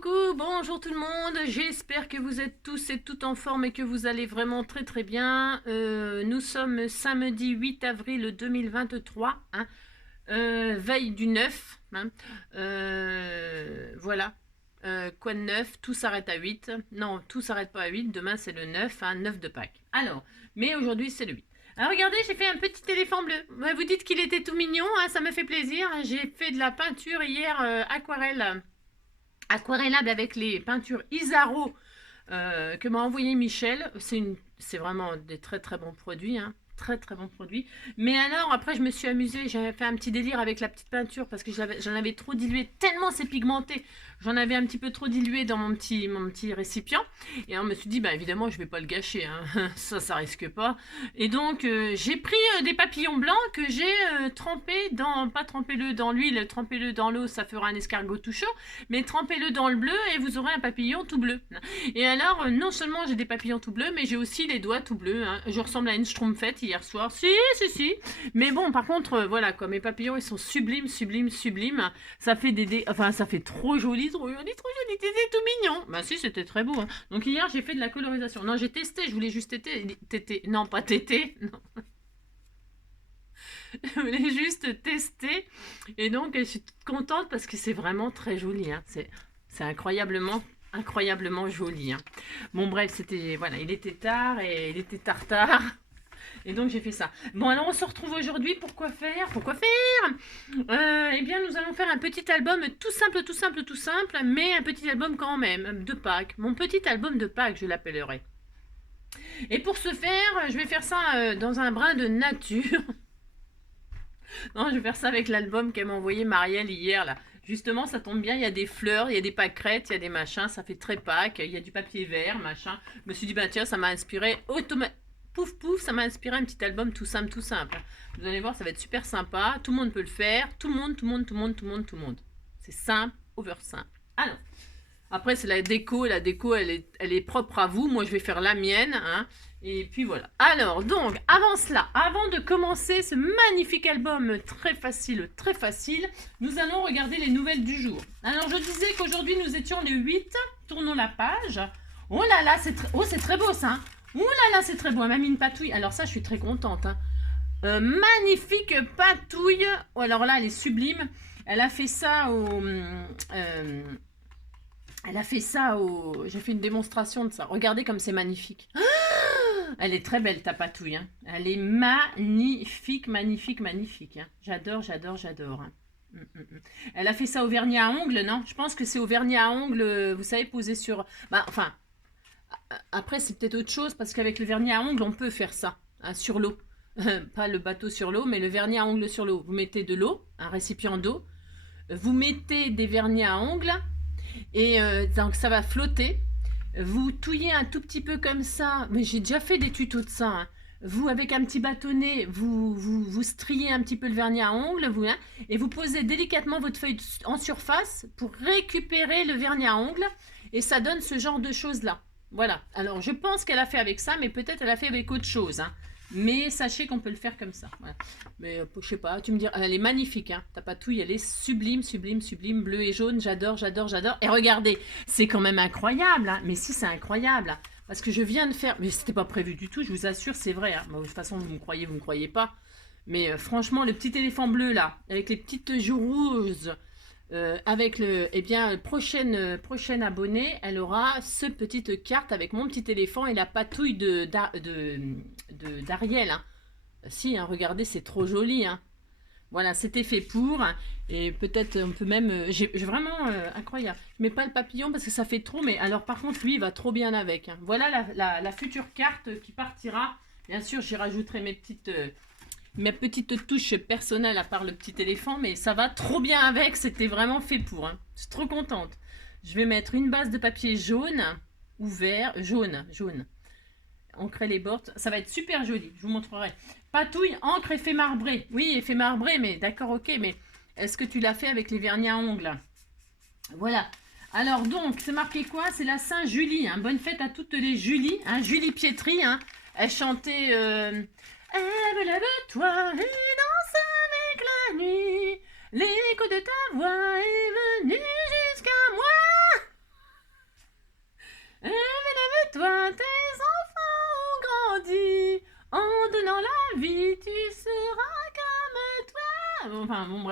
Coucou, bonjour tout le monde, j'espère que vous êtes tous et toutes en forme et que vous allez vraiment très très bien. Nous sommes samedi 8 avril 2023, hein, veille du 9, hein, voilà. Quoi de neuf? Tout s'arrête à 8. Non, tout s'arrête pas à 8, demain c'est le 9, hein, 9 de Pâques. Alors, mais aujourd'hui c'est le 8. Alors regardez, j'ai fait un petit éléphant bleu. Vous dites qu'il était tout mignon, hein, ça me fait plaisir. J'ai fait de la peinture hier, aquarellable avec les peintures Isaro que m'a envoyé Michel. C'est vraiment des très très bons produits, hein. Très très bons produits. Mais alors, après, je me suis amusée. J'avais fait un petit délire avec la petite peinture parce que j'en avais trop dilué, tellement c'est pigmenté. J'en avais un petit peu trop dilué dans mon petit récipient. Et alors, je me suis dit, bah évidemment, je vais pas le gâcher, hein. Ça risque pas. Et donc, j'ai pris des papillons blancs que j'ai trempés pas trempez-le dans l'huile, trempez-le dans l'eau, ça fera un escargot tout chaud. Mais trempez-le dans le bleu et vous aurez un papillon tout bleu. Et alors, non seulement j'ai des papillons tout bleus, mais j'ai aussi les doigts tout bleus, hein. Je ressemble à une schtroumpfette hier soir. Si. Mais bon, par contre, voilà, quoi, mes papillons, ils sont sublimes, sublimes, sublimes. Ça fait enfin, ça fait trop joli, trop joli, trop joli. C'était tout mignon. Bah si, c'était très beau, hein. Donc hier, j'ai fait de la colorisation. Non, j'ai testé, je voulais juste téter. Non, pas téter. Non. Je voulais juste tester. Et donc, je suis contente parce que c'est vraiment très joli, hein. C'est incroyablement joli, hein. Bon bref, voilà, il était tard et il était tard. Et donc j'ai fait ça. Bon, alors on se retrouve aujourd'hui. Pourquoi faire Eh bien, nous allons faire un petit album tout simple, mais un petit album quand même de Pâques. Mon petit album de Pâques, je l'appellerai. Et pour ce faire, je vais faire ça dans un brin de nature. Non, je vais faire ça avec l'album qu'elle m'a envoyé Marielle hier, là. Justement, ça tombe bien, il y a des fleurs, il y a des pâquerettes, il y a des machins, ça fait très Pâques, il y a du papier vert, machin. Je me suis dit, bah tiens, ça m'a inspiré pouf pouf, ça m'a inspiré un petit album tout simple. Vous allez voir, ça va être super sympa, tout le monde peut le faire, tout le monde. C'est simple, over simple. Alors, après, c'est la déco, et la déco, elle est propre à vous. Moi, je vais faire la mienne, hein. Et puis voilà. Alors, donc, avant de commencer ce magnifique album très facile, nous allons regarder les nouvelles du jour. Alors, je disais qu'aujourd'hui, nous étions le 8. Tournons la page. Oh là là, c'est très beau, ça, hein. Oh là là, c'est très beau. Elle m'a mis une patouille. Alors ça, je suis très contente, hein. Magnifique patouille. Oh, alors là, elle est sublime. Elle a fait ça J'ai fait une démonstration de ça. Regardez comme c'est magnifique. Elle est très belle, ta patouille, hein. Elle est magnifique, hein. J'adore, hein. Elle a fait ça au vernis à ongles, non? Je pense que c'est au vernis à ongles, vous savez, posé sur... Bah, enfin, après, c'est peut-être autre chose, parce qu'avec le vernis à ongles, on peut faire ça, hein, sur l'eau. Pas le bateau sur l'eau, mais le vernis à ongles sur l'eau. Vous mettez de l'eau, un récipient d'eau, vous mettez des vernis à ongles, et donc ça va flotter. Vous touillez un tout petit peu comme ça, mais j'ai déjà fait des tutos de ça, hein. Vous, avec un petit bâtonnet, vous striez un petit peu le vernis à ongles, hein, et vous posez délicatement votre feuille en surface pour récupérer le vernis à ongles, et ça donne ce genre de choses-là. Voilà, alors je pense qu'elle a fait avec ça, mais peut-être elle a fait avec autre chose, hein. Mais sachez qu'on peut le faire comme ça. Voilà. Mais je sais pas, tu me dis, elle est magnifique, hein. Ta patouille, elle est sublime, bleu et jaune. J'adore. Et regardez, c'est quand même incroyable, hein. Mais si, c'est incroyable, hein. Parce que je viens de faire, mais c'était pas prévu du tout, je vous assure, c'est vrai, hein. Bah, de toute façon, vous me croyez pas. Mais franchement, le petit éléphant bleu là, avec les petites joues rouges, avec prochaine abonnée, elle aura ce petite carte avec mon petit éléphant et la patouille d'Ariel, hein. Si, hein, regardez, c'est trop joli, hein. Voilà, c'était fait pour. Et peut-être on peut même... j'ai vraiment incroyable. Je mets pas le papillon parce que ça fait trop, mais alors par contre, lui, il va trop bien avec, hein. Voilà la future carte qui partira. Bien sûr, j'y rajouterai mes petites touches personnelles à part le petit éléphant, mais ça va trop bien avec, c'était vraiment fait pour, hein. Je suis trop contente. Je vais mettre une base de papier jaune ou vert, jaune. Ancrer les bords, ça va être super joli, je vous montrerai. Patouille, encre, effet marbré. Oui, effet marbré, mais d'accord, ok, mais est-ce que tu l'as fait avec les vernis à ongles? Voilà. Alors donc, c'est marqué quoi? C'est la Saint-Julie, hein. Bonne fête à toutes les Julie, hein. Julie Pietri, hein. Elle chantait lève-toi et danse avec la nuit. L'écho de ta voix est venu jusqu'à moi.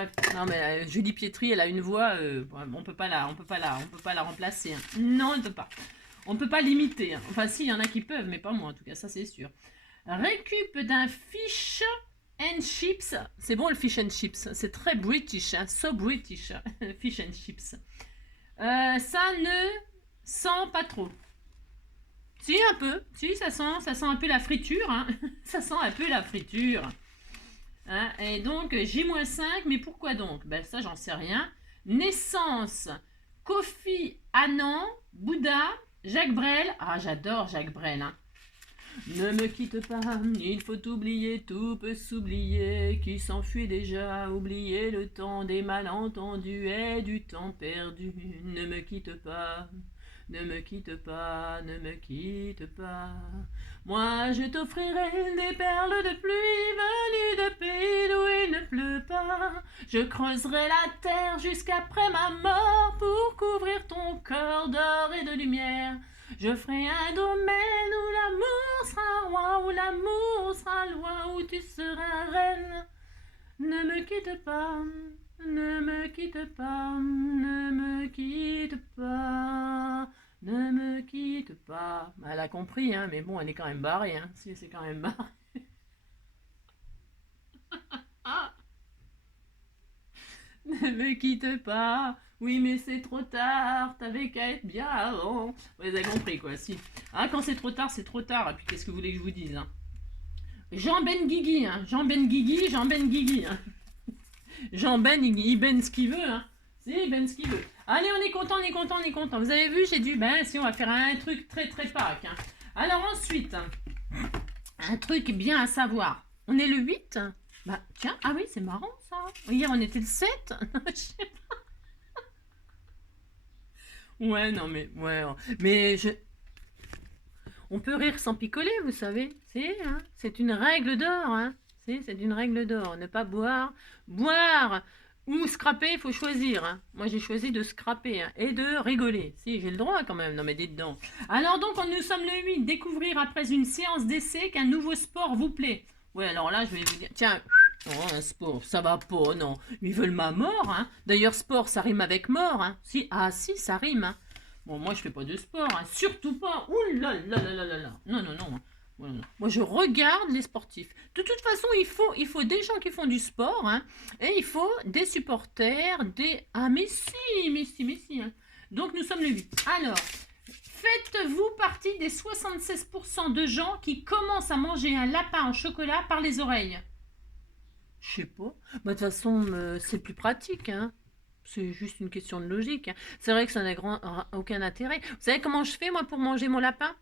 bref. Non, mais Julie Pietri, elle a une voix, on peut pas la remplacer. Hein. Non, on ne peut pas. On ne peut pas l'imiter. Hein. Enfin, si, il y en a qui peuvent, mais pas moi, en tout cas, ça c'est sûr. Récup d'un fish and chips. C'est bon le fish and chips. C'est très british, hein. So british. Fish and chips. Ça ne sent pas trop. Si, un peu. Si, ça sent un peu la friture. Hein. Ça sent un peu la friture. Hein. Et donc, J-5, mais pourquoi donc? Ben, ça, j'en sais rien. Naissance, Kofi Annan, Bouddha, Jacques Brel. Ah, j'adore Jacques Brel. Hein. Ne me quitte pas, il faut oublier, tout peut s'oublier, qui s'enfuit déjà, oublier le temps des malentendus et du temps perdu. Ne me quitte pas, ne me quitte pas, ne me quitte pas. Moi je t'offrirai des perles de pluie venues de pays d'où il ne pleut pas. Je creuserai la terre jusqu'après ma mort pour couvrir ton corps d'or et de lumière. Je ferai un domaine où l'amour sera roi, où l'amour sera loi, où tu seras reine. Ne me quitte pas, ne me quitte pas, ne me quitte pas, ne me quitte pas. Elle a compris, hein, mais bon, elle est quand même barrée. Hein. Si, c'est quand même barré. Ne me quitte pas. Oui, mais c'est trop tard. T'avais qu'à être bien avant. Vous avez compris, quoi, si. Ah, quand c'est trop tard, c'est trop tard. Et puis, qu'est-ce que vous voulez que je vous dise, hein? Jean Benguigui, hein. Jean Benguigui, Jean Benguigui, hein. Jean Ben, il ben ce qu'il veut, hein. Si, il ben ce qu'il veut. Allez, on est content, on est content, on est content. Vous avez vu, j'ai dit, ben, si, on va faire un truc très, très Pâques, hein. Alors, ensuite, un truc bien à savoir. On est le 8. Bah, tiens, ah oui, c'est marrant, ça. Hier, on était le 7. Je sais pas. Ouais, non, mais on peut rire sans picoler, vous savez. C'est une règle d'or, hein. C'est une règle d'or. Ne pas boire. Boire ou scraper, il faut choisir. Hein. Moi, j'ai choisi de scraper hein, et de rigoler. Si, j'ai le droit quand même. Non, mais dites donc. Alors donc, nous sommes le 8. Découvrir après une séance d'essai qu'un nouveau sport vous plaît. Ouais, alors là, je vais vous dire... Tiens, oh, un sport, ça va pas, non. Ils veulent ma mort, hein. D'ailleurs, sport, ça rime avec mort, hein. Si, ah si, ça rime, hein. Bon, moi, je fais pas de sport, hein. Surtout pas. Ouh là là là là là là. Non, non, non. Moi, je regarde les sportifs. De toute façon, il faut des gens qui font du sport, hein. Et il faut des supporters, des... Ah, mais si, hein. Donc, nous sommes le 8. Alors... Faites-vous partie des 76% de gens qui commencent à manger un lapin au chocolat par les oreilles? Je sais pas. Bah, de toute façon, c'est plus pratique. Hein. C'est juste une question de logique. Hein. C'est vrai que ça n'a aucun intérêt. Vous savez comment je fais, moi, pour manger mon lapin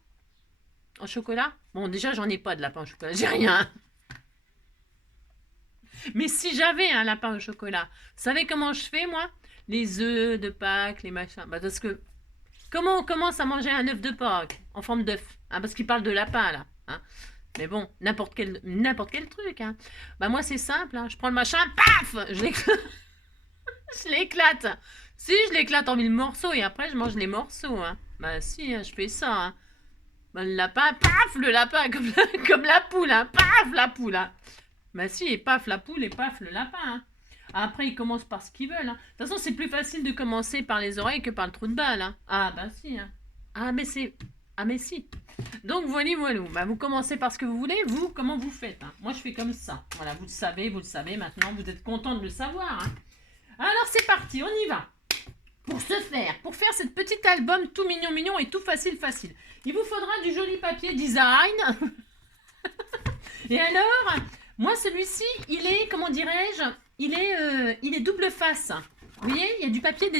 au chocolat? Bon, déjà, j'en ai pas de lapin au chocolat. J'ai rien. Mais si j'avais un lapin au chocolat, vous savez comment je fais, moi? Les œufs de Pâques, les machins. Bah, parce que... Comment on commence à manger un œuf de Pâques en forme d'œuf hein, parce qu'il parle de lapin là. Hein. Mais bon, n'importe quel truc. Hein. Bah moi c'est simple. Hein. Je prends le machin, paf, je l'éclate. Si je l'éclate en 1000 morceaux et après je mange les morceaux. Hein. Bah si, hein, je fais ça. Hein. Bah, le lapin, paf, le lapin comme la poule. Hein. Paf, la poule. Hein. Bah si, et paf la poule et paf le lapin. Hein. Après, ils commencent par ce qu'ils veulent. Hein. De toute façon, c'est plus facile de commencer par les oreilles que par le trou de balle. Hein. Ah, bah si. Hein. Ah, mais c'est... Ah, mais si. Donc, voilà. Bah, vous commencez par ce que vous voulez. Vous, comment vous faites hein. Moi, je fais comme ça. Voilà, vous le savez maintenant. Vous êtes content de le savoir. Hein. Alors, c'est parti. On y va. Pour faire cette petite album tout mignon et tout facile. Il vous faudra du joli papier design. Et alors, moi, celui-ci, il est, comment dirais-je... Il est double face. Vous voyez, il y a du papier,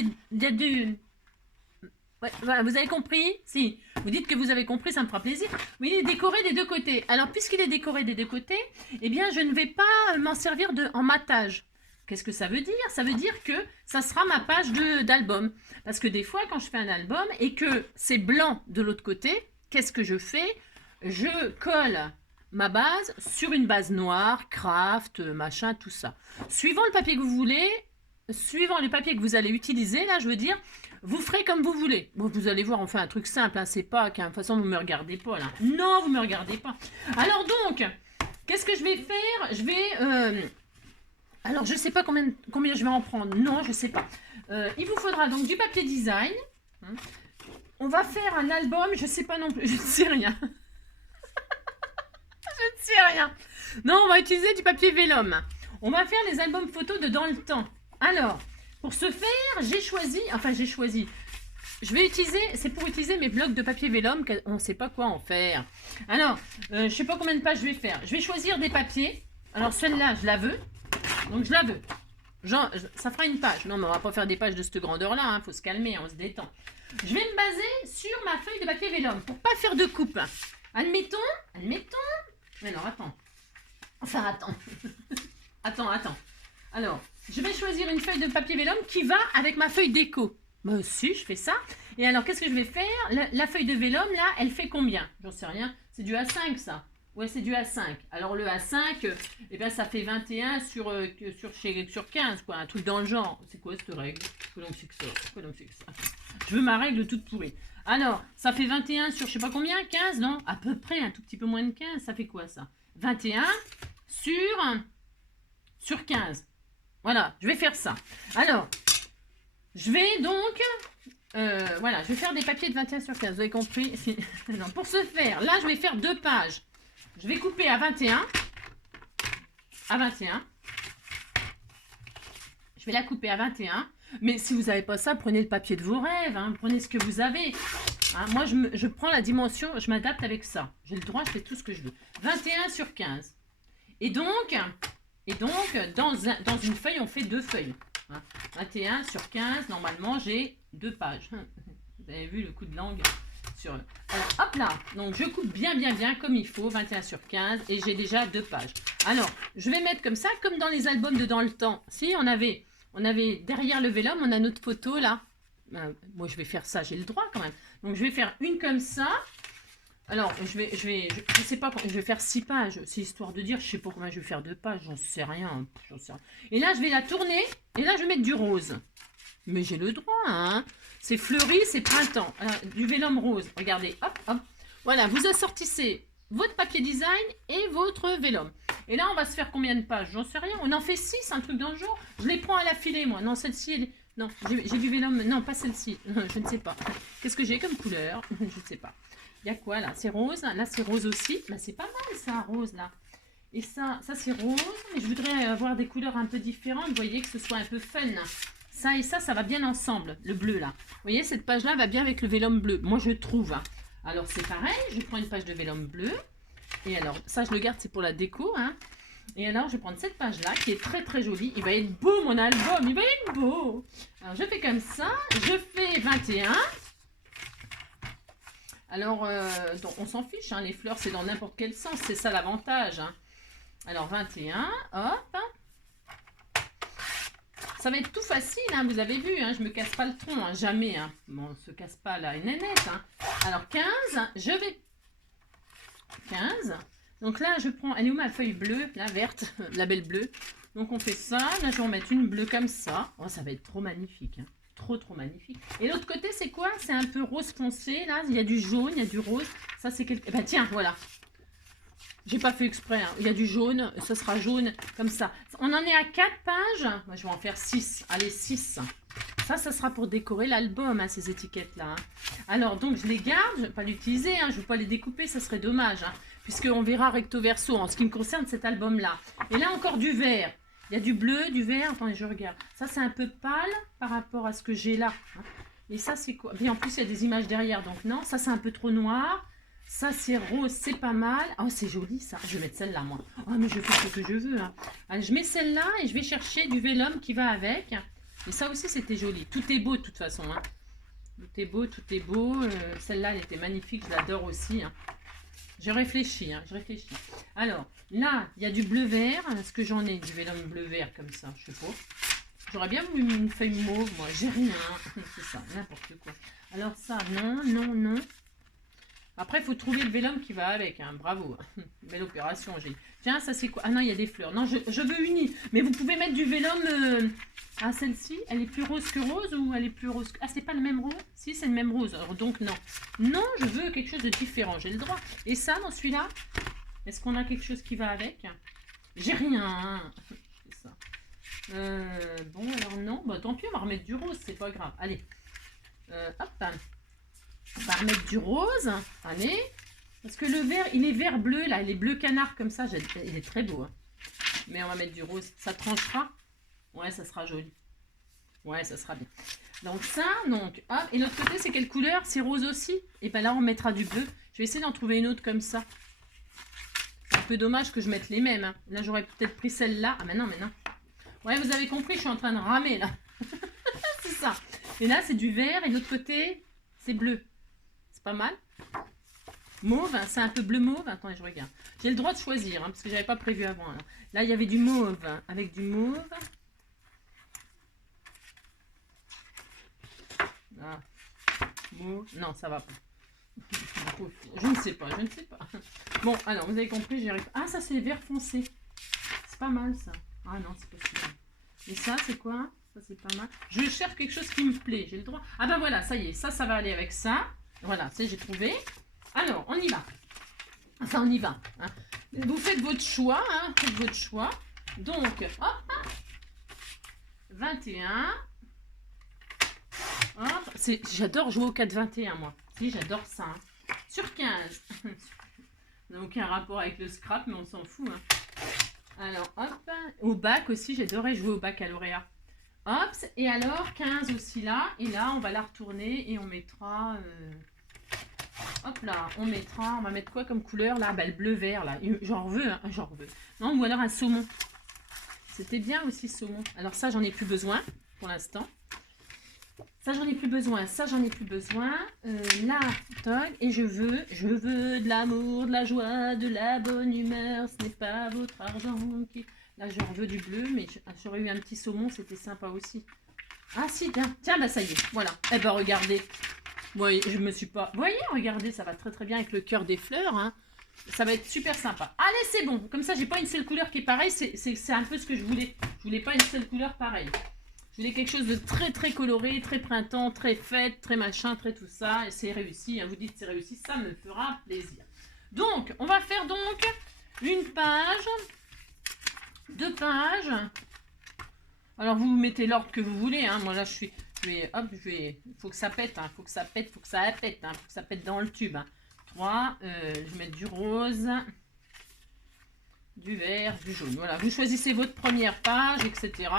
Ouais, voilà, vous avez compris? Si. Vous dites que vous avez compris, ça me fera plaisir. Oui, il est décoré des deux côtés. Alors, puisqu'il est décoré des deux côtés, eh bien, je ne vais pas m'en servir en matage. Qu'est-ce que ça veut dire? Ça veut dire que ça sera ma page d'album. Parce que des fois, quand je fais un album et que c'est blanc de l'autre côté, qu'est-ce que je fais? Je colle... ma base sur une base noire, craft, machin, tout ça. Suivant le papier que vous voulez, suivant les papiers que vous allez utiliser, là, je veux dire, vous ferez comme vous voulez. Bon, vous allez voir, on fait un truc simple, hein, c'est pas qu'un... De toute façon, vous me regardez pas, là. Non, vous me regardez pas. Alors donc, qu'est-ce que je vais faire? Je vais... Alors, je ne sais pas combien je vais en prendre. Non, je ne sais pas. Il vous faudra donc du papier design. On va faire un album. Je ne sais pas non plus. Je ne sais rien. Je ne sais rien. Non, on va utiliser du papier vélum. On va faire les albums photos de dans le temps. Alors, pour ce faire, j'ai choisi. Je vais utiliser, c'est pour utiliser mes blocs de papier vélum, on ne sait pas quoi en faire. Alors, je ne sais pas combien de pages je vais faire. Je vais choisir des papiers. Alors, celle-là, je la veux. Donc, je la veux. Genre, ça fera une page. Non, mais on va pas faire des pages de cette grandeur-là. Hein. Faut se calmer, on se détend. Je vais me baser sur ma feuille de papier vélum pour pas faire de coupe. Admettons. Mais non, attends. Enfin, attends. Attends. Alors, je vais choisir une feuille de papier vélum qui va avec ma feuille déco. Moi aussi, je fais ça. Et alors, qu'est-ce que je vais faire? La feuille de vélum, là, elle fait combien? J'en sais rien. C'est du A5, ça. Ouais, c'est du A5. Alors, le A5, eh bien, ça fait 21 sur 15, quoi. Un truc dans le genre. C'est quoi cette règle? Quoi donc c'est que ça? Je veux ma règle toute pourrie. Alors, ça fait 21 sur je sais pas combien? 15, non? À peu près, un tout petit peu moins de 15. Ça fait quoi, ça? 21 sur 15. Voilà, je vais faire ça. Alors, je vais donc... voilà, je vais faire des papiers de 21 sur 15. Vous avez compris? Non, pour ce faire, là, je vais faire 2 pages. Je vais couper à 21. Je vais la couper à 21. Mais si vous n'avez pas ça, prenez le papier de vos rêves. Hein, prenez ce que vous avez. Hein, moi, je prends la dimension, je m'adapte avec ça. J'ai le droit, je fais tout ce que je veux. 21 sur 15. Et donc dans une feuille, on fait 2 feuilles. Hein, 21 sur 15, normalement, j'ai 2 pages. Vous avez vu le coup de langue sur... Alors, hop là. Donc, je coupe bien comme il faut. 21 sur 15. Et j'ai déjà 2 pages. Alors, je vais mettre comme ça, comme dans les albums de Dans le Temps. Si, on avait derrière le vélum, on a notre photo là. Moi, je vais faire ça, j'ai le droit quand même. Donc, je vais faire une comme ça. Alors, je sais pas, je vais faire 6 pages. C'est histoire de dire, je sais pas combien je vais faire 2 pages, j'en sais rien. Et là, je vais la tourner, et là, je vais mettre du rose. Mais j'ai le droit, hein. C'est fleuri, c'est printemps. Alors, du vélum rose, regardez, hop. Voilà, vous assortissez votre papier design et votre vélum. Et là, on va se faire combien de pages? J'en sais rien. On en fait 6, un truc dans le genre. Je les prends à la filée, moi. Non, celle-ci, elle est... Non, j'ai du vélum. Non, pas celle-ci. Je ne sais pas. Qu'est-ce que j'ai comme couleur? Je ne sais pas. Il y a quoi là? C'est rose. Là, c'est rose aussi. Bah, c'est pas mal ça, rose là. Et ça c'est rose. Mais je voudrais avoir des couleurs un peu différentes. Vous voyez, que ce soit un peu fun. Ça et ça va bien ensemble. Le bleu là. Vous voyez, cette page-là va bien avec le vélum bleu. Moi, je trouve. Hein. Alors, c'est pareil. Je prends une page de vélum bleu. Et alors, ça, je le garde, c'est pour la déco. Hein. Et alors, je vais prendre cette page-là qui est très jolie. Il va être beau, mon album. Il va être beau. Alors, je fais comme ça. Je fais 21. Alors, donc, on s'en fiche, hein, les fleurs, c'est dans n'importe quel sens, c'est ça l'avantage. Hein. Alors, 21, hop. Ça va être tout facile, hein, vous avez vu, hein, je me casse pas le tronc, hein, jamais. Hein. Bon, on se casse pas la nénette. Hein. Alors, 15, je vais... 15. Donc là, je prends... Elle est où ma feuille bleue, la verte, la belle bleue. Donc, on fait ça. Là, je vais en mettre une bleue comme ça. Oh, ça va être trop magnifique, hein. Trop magnifique. Et l'autre côté, c'est quoi? C'est un peu rose foncé, là. Il y a du jaune, il y a du rose. Ça, c'est quelque... Bah, tiens, voilà. J'ai pas fait exprès. Hein. Il y a du jaune. Ça sera jaune comme ça. On en est à 4 pages. Moi, je vais en faire 6. Allez, 6. Ça sera pour décorer l'album, hein, ces étiquettes-là. Hein. Alors, donc, je les garde. Je ne vais pas l'utiliser. Hein. Je ne vais pas les découper. Ça serait dommage. Hein, puisqu'on verra recto verso en ce qui me concerne cet album-là. Et là, encore du vert. Il y a du bleu, du vert. Attendez, je regarde. Ça, c'est un peu pâle par rapport à ce que j'ai là. Hein. Et ça, c'est quoi? Et en plus, il y a des images derrière. Donc, non, ça, c'est un peu trop noir. Ça, c'est rose, c'est pas mal. Oh, c'est joli, ça. Je vais mettre celle-là, moi. Oh, mais je fais ce que je veux. Hein. Allez, je mets celle-là et je vais chercher du vélum qui va avec. Et ça aussi, c'était joli. Tout est beau, de toute façon. Hein. Tout est beau. Celle-là, elle était magnifique. Je l'adore aussi. Hein. Je réfléchis. Alors, là, il y a du bleu-vert. Est-ce que j'en ai du vélum bleu-vert comme ça? Je sais pas. J'aurais bien voulu une feuille mauve, moi. J'ai rien. C'est ça, n'importe quoi. Alors ça, non. Après, il faut trouver le vélum qui va avec. Hein. Bravo. Belle opération, j'ai. Tiens, ça c'est quoi? Ah non, il y a des fleurs. Non, je veux une. Mais vous pouvez mettre du vélum... Ah, celle-ci, elle est plus rose que rose ou elle est plus rose que... Ah, c'est pas le même rose? Si, c'est le même rose. Alors, donc, non. Non, je veux quelque chose de différent. J'ai le droit. Et ça, dans celui-là, est-ce qu'on a quelque chose qui va avec? J'ai rien. C'est ça. Bon, alors non. Bah, tant pis, on va remettre du rose, c'est pas grave. Allez. Hop. On va remettre du rose. Allez. Parce que le vert, il est vert-bleu, là. Il est bleu canard, comme ça. Il est très beau. Hein. Mais on va mettre du rose. Ça tranchera. Ouais, ça sera joli. Ouais, ça sera bien. Donc ça, donc, hop. Et l'autre côté, c'est quelle couleur? C'est rose aussi. Et ben là, on mettra du bleu. Je vais essayer d'en trouver une autre comme ça. C'est un peu dommage que je mette les mêmes. Hein. Là, j'aurais peut-être pris celle-là. Ah, mais non, mais non. Ouais, vous avez compris, je suis en train de ramer, là. C'est ça. Et là, c'est du vert. Et l'autre côté, c'est bleu. C'est pas mal. Mauve, hein, c'est un peu bleu mauve. Attendez, je regarde. J'ai le droit de choisir, hein, parce que j'avais pas prévu avant. Hein. Là, il y avait du mauve avec du mauve. Ah. Mauve. Non, ça va pas. Je ne sais pas, je ne sais pas. Bon, alors, vous avez compris, j'y arrive. Ah, ça, c'est vert foncé. C'est pas mal, ça. Ah non, c'est pas super. Et ça, c'est quoi? Ça, c'est pas mal. Je cherche quelque chose qui me plaît. J'ai le droit. Ah ben voilà, ça y est. Ça va aller avec ça. Voilà, ça, j'ai trouvé. Alors, on y va. Enfin, on y va. Hein. Vous faites votre choix. Hein, faites votre choix. Donc, hop. 21. J'adore jouer au 4-21, moi. Si, j'adore ça. Hein. Sur 15. Ça n'a aucun rapport avec le scrap, mais on s'en fout. Hein. Alors, hop. Au bac aussi, j'adorais jouer au bac à lauréat. Hop. Et alors, 15 aussi là. Et là, on va la retourner et on mettra... Hop là, on va mettre quoi comme couleur là? Bah, le bleu-vert là. J'en veux, hein, j'en veux. Non, ou alors un saumon. C'était bien aussi saumon. Alors ça, j'en ai plus besoin pour l'instant. Ça, j'en ai plus besoin. Ça, j'en ai plus besoin. Là, toc. Et je veux de l'amour, de la joie, de la bonne humeur. Ce n'est pas votre argent qui... Là, j'en veux du bleu, mais j'aurais eu un petit saumon, c'était sympa aussi. Ah si, tiens. Tiens, bah ça y est, voilà. Eh ben, regardez. Oui, je me suis pas... Vous voyez, regardez, ça va très très bien avec le cœur des fleurs. Hein. Ça va être super sympa. Allez, c'est bon. Comme ça, j'ai pas une seule couleur qui est pareille. C'est un peu ce que je voulais. Je voulais pas une seule couleur pareille. Je voulais quelque chose de très très coloré, très printemps, très fête, très machin, très tout ça. Et c'est réussi. Hein. Vous dites c'est réussi, ça me fera plaisir. Donc, on va faire donc une page, 2 pages. Alors, vous mettez l'ordre que vous voulez. Hein. Moi, là, faut que ça pète, hein. Faut que ça pète, faut que ça pète, hein. Faut que ça pète dans le tube. Hein. 3, je vais mettre du rose, du vert, du jaune. Voilà, vous choisissez votre première page, etc.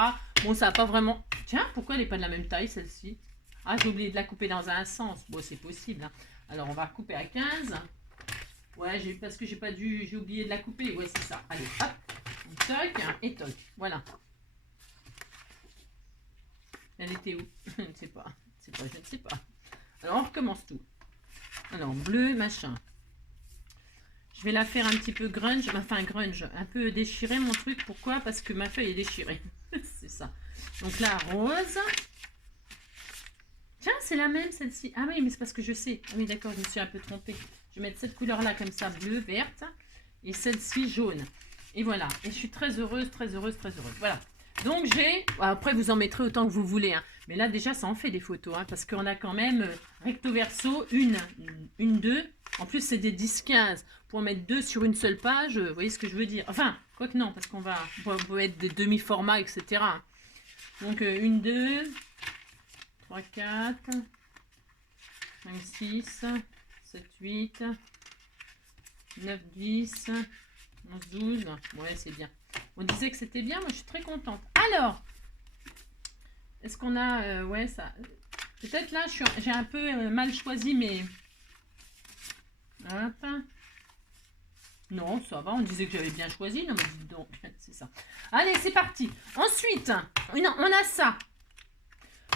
Bon, ça n'a pas vraiment... Tiens, pourquoi elle n'est pas de la même taille, celle-ci? Ah, j'ai oublié de la couper dans un sens. Bon, c'est possible. Hein. Alors, on va couper à 15. Ouais, parce que j'ai oublié de la couper. Ouais, c'est ça. Allez, hop. Toc et toc. Voilà. Elle était où? Je ne sais pas. Je ne sais pas. Alors, on recommence tout. Alors, bleu, machin. Je vais la faire un petit peu grunge. Enfin, grunge. Un peu déchiré, mon truc. Pourquoi? Parce que ma feuille est déchirée. C'est ça. Donc là, rose. Tiens, c'est la même, celle-ci. Ah oui, mais c'est parce que je sais. Ah oui, d'accord, je me suis un peu trompée. Je vais mettre cette couleur-là comme ça, bleu, verte. Et celle-ci, jaune. Et voilà. Et je suis très heureuse, très heureuse, très heureuse. Voilà. Donc j'ai, après vous en mettrez autant que vous voulez, hein. Mais là déjà ça en fait des photos, hein, parce qu'on a quand même recto verso, une, 2, en plus c'est des 10-15, pour en mettre 2 sur une seule page, vous voyez ce que je veux dire, enfin, quoique non, parce qu'on va mettre des demi-formats, etc. Donc 1, 2, 3, 4, 5, 6, 7, 8, 9, 10, 11, 12, ouais c'est bien. On disait que c'était bien, moi je suis très contente. Alors, est-ce qu'on a... ouais, ça... Peut-être là, j'ai un peu mal choisi, mais... Hop. Non, ça va, on disait que j'avais bien choisi. Non, mais dis donc, c'est ça. Allez, c'est parti. Ensuite, on a ça.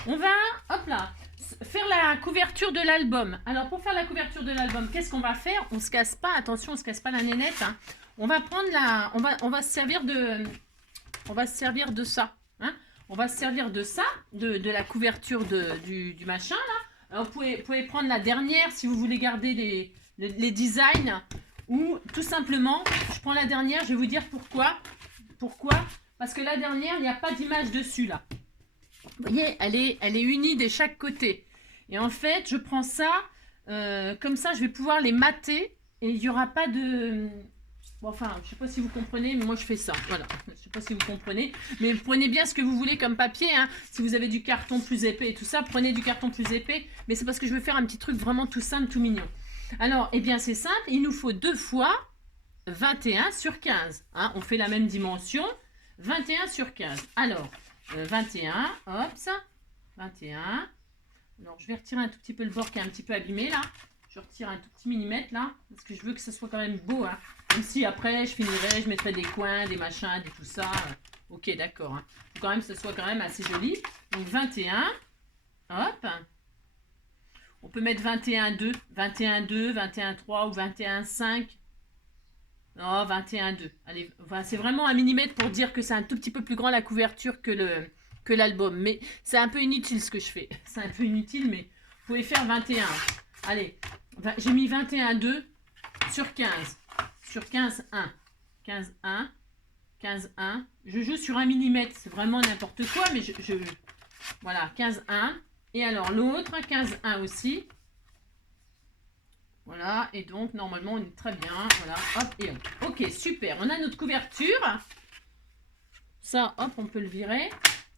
On va, hop là, faire la couverture de l'album. Alors, pour faire la couverture de l'album, qu'est-ce qu'on va faire? On se casse pas, attention, on se casse pas la nénette, hein. On va prendre on va se servir de ça. Hein. On va se servir de ça, de la couverture du machin là. Alors, vous pouvez prendre la dernière si vous voulez garder les designs. Ou tout simplement, je prends la dernière, je vais vous dire pourquoi. Pourquoi? Parce que la dernière, il n'y a pas d'image dessus là. Vous voyez, elle est unie de chaque côté. Et en fait, je prends ça, comme ça, je vais pouvoir les mater et il n'y aura pas de... Bon, enfin, je sais pas si vous comprenez, mais moi je fais ça. Voilà, je sais pas si vous comprenez. Mais prenez bien ce que vous voulez comme papier. Hein. Si vous avez du carton plus épais et tout ça, prenez du carton plus épais. Mais c'est parce que je veux faire un petit truc vraiment tout simple, tout mignon. Alors, eh bien c'est simple, il nous faut 2 fois 21 sur 15. Hein. On fait la même dimension, 21 sur 15. Alors, 21, hop, ça, 21. Alors, je vais retirer un tout petit peu le bord qui est un petit peu abîmé là. Je retire un tout petit millimètre là, parce que je veux que ça soit quand même beau. Hein. Même si après, je finirai, je mettrai des coins, des machins, des tout ça. Ok, d'accord. Hein. Faut quand même que ce soit quand même assez joli. Donc, 21. Hop. On peut mettre 21,2, 21,2, 21,3 ou 21,5. Non, 21,2. Allez, enfin, c'est vraiment un millimètre pour dire que c'est un tout petit peu plus grand la couverture que l'album. Mais c'est un peu inutile ce que je fais. C'est un peu inutile, mais vous pouvez faire 21. Allez, j'ai mis 21,2 sur 15. Sur 15, 1. 15, 1. 15, 1. Je joue sur 1 mm. C'est vraiment n'importe quoi, mais voilà, 15, 1. Et alors l'autre, 15, 1 aussi. Voilà, et donc normalement on est très bien. Voilà, hop, et hop. Ok, super. On a notre couverture. Ça, hop, on peut le virer.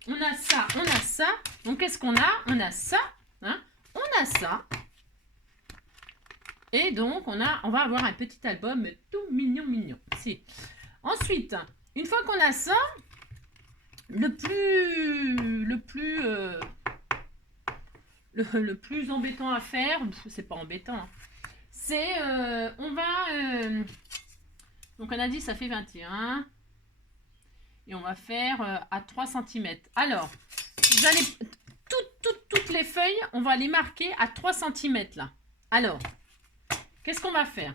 On a ça, on a ça. Donc qu'est-ce qu'on a? On a ça. Hein, on a ça. Et donc, on va avoir un petit album tout mignon, mignon. Si. Ensuite, une fois qu'on a ça, le plus embêtant à faire, c'est pas embêtant, hein, c'est, donc on a dit ça fait 21, et on va faire à 3 cm. Alors, vous allez, toutes les feuilles, on va les marquer à 3 cm là. Alors, qu'est-ce qu'on va faire?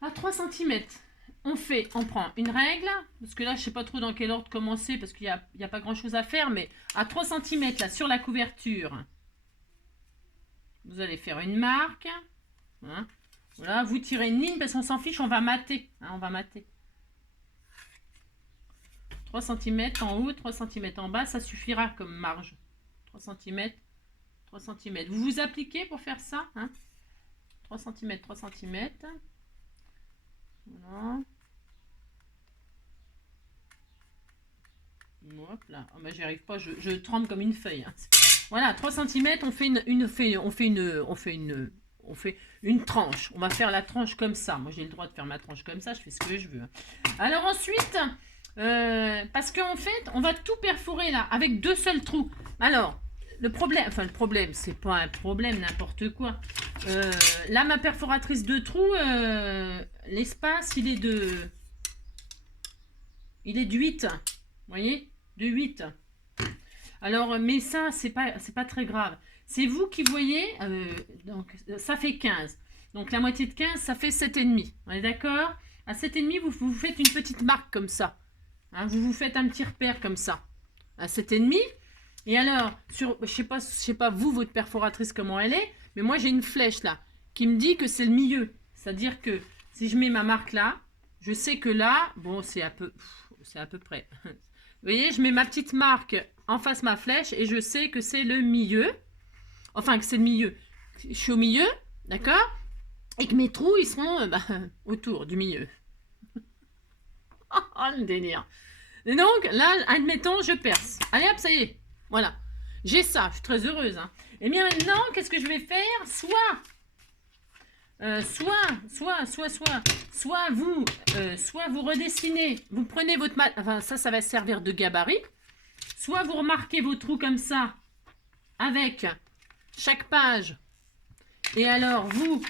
À 3 cm, on prend une règle, parce que là, je ne sais pas trop dans quel ordre commencer, parce qu'il n'y a pas grand-chose à faire, mais à 3 cm, là, sur la couverture, vous allez faire une marque. Hein, voilà, vous tirez une ligne, parce qu'on s'en fiche, on va mater. Hein, on va mater. 3 cm en haut, 3 cm en bas, ça suffira comme marge. 3 cm, 3 cm. Vous vous appliquez pour faire ça, hein, 3 cm, 3 cm. Voilà. Hop là. Oh, bah, j'y arrive pas, je tremble comme une feuille. Hein. Voilà, 3 cm, on fait une tranche. On va faire la tranche comme ça. Moi, j'ai le droit de faire ma tranche comme ça, je fais ce que je veux. Alors ensuite, parce qu'en fait, on va tout perforer là, avec 2 seuls trous. Alors, le problème, c'est pas un problème, n'importe quoi. Là, ma perforatrice de trous, l'espace, il est de 8. Vous voyez? De 8. Alors, mais ça, c'est pas très grave. C'est vous qui voyez, donc ça fait 15. Donc, la moitié de 15, ça fait 7,5. On est d'accord? À 7,5, vous faites une petite marque comme ça. Hein, vous faites un petit repère comme ça. À 7,5. Et alors, je sais pas vous, votre perforatrice, comment elle est, mais moi, j'ai une flèche là, qui me dit que c'est le milieu. C'est-à-dire que si je mets ma marque là, je sais que là, bon, c'est à peu près. Vous voyez, je mets ma petite marque en face ma flèche et je sais que c'est le milieu. Enfin, que c'est le milieu. Je suis au milieu, d'accord? Et que mes trous, ils seront autour du milieu. Oh, le délire. Et donc, là, admettons, je perce. Allez hop, ça y est. Voilà. J'ai ça, je suis très heureuse. Hein. Et bien maintenant, qu'est-ce que je vais faire? Soit vous redessinez, vous prenez votre enfin ça va servir de gabarit. Soit vous remarquez vos trous comme ça, avec chaque page, et alors vous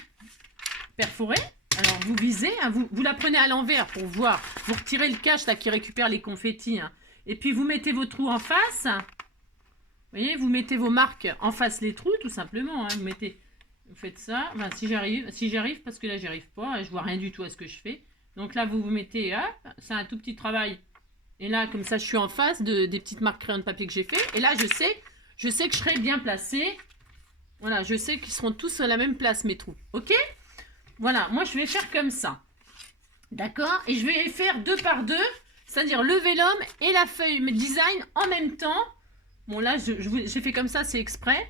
perforez. Alors vous visez, hein, vous la prenez à l'envers pour voir. Vous retirez le cache là qui récupère les confettis. Hein, et puis vous mettez vos trous en face. Vous voyez, vous mettez vos marques en face les trous, tout simplement. Hein, vous faites ça. Enfin, si j'arrive, parce que là, j'y arrive pas. Je vois rien du tout à ce que je fais. Donc là, vous mettez, hop, c'est un tout petit travail. Et là, comme ça, je suis en face des petites marques crayon de papier que j'ai fait. Et là, je sais que je serai bien placée. Voilà, je sais qu'ils seront tous à la même place, mes trous. Ok? Voilà, moi, je vais faire comme ça. D'accord? Et je vais les faire 2 par 2. C'est-à-dire le vélum et la feuille design en même temps. Bon, là, j'ai fait comme ça, c'est exprès.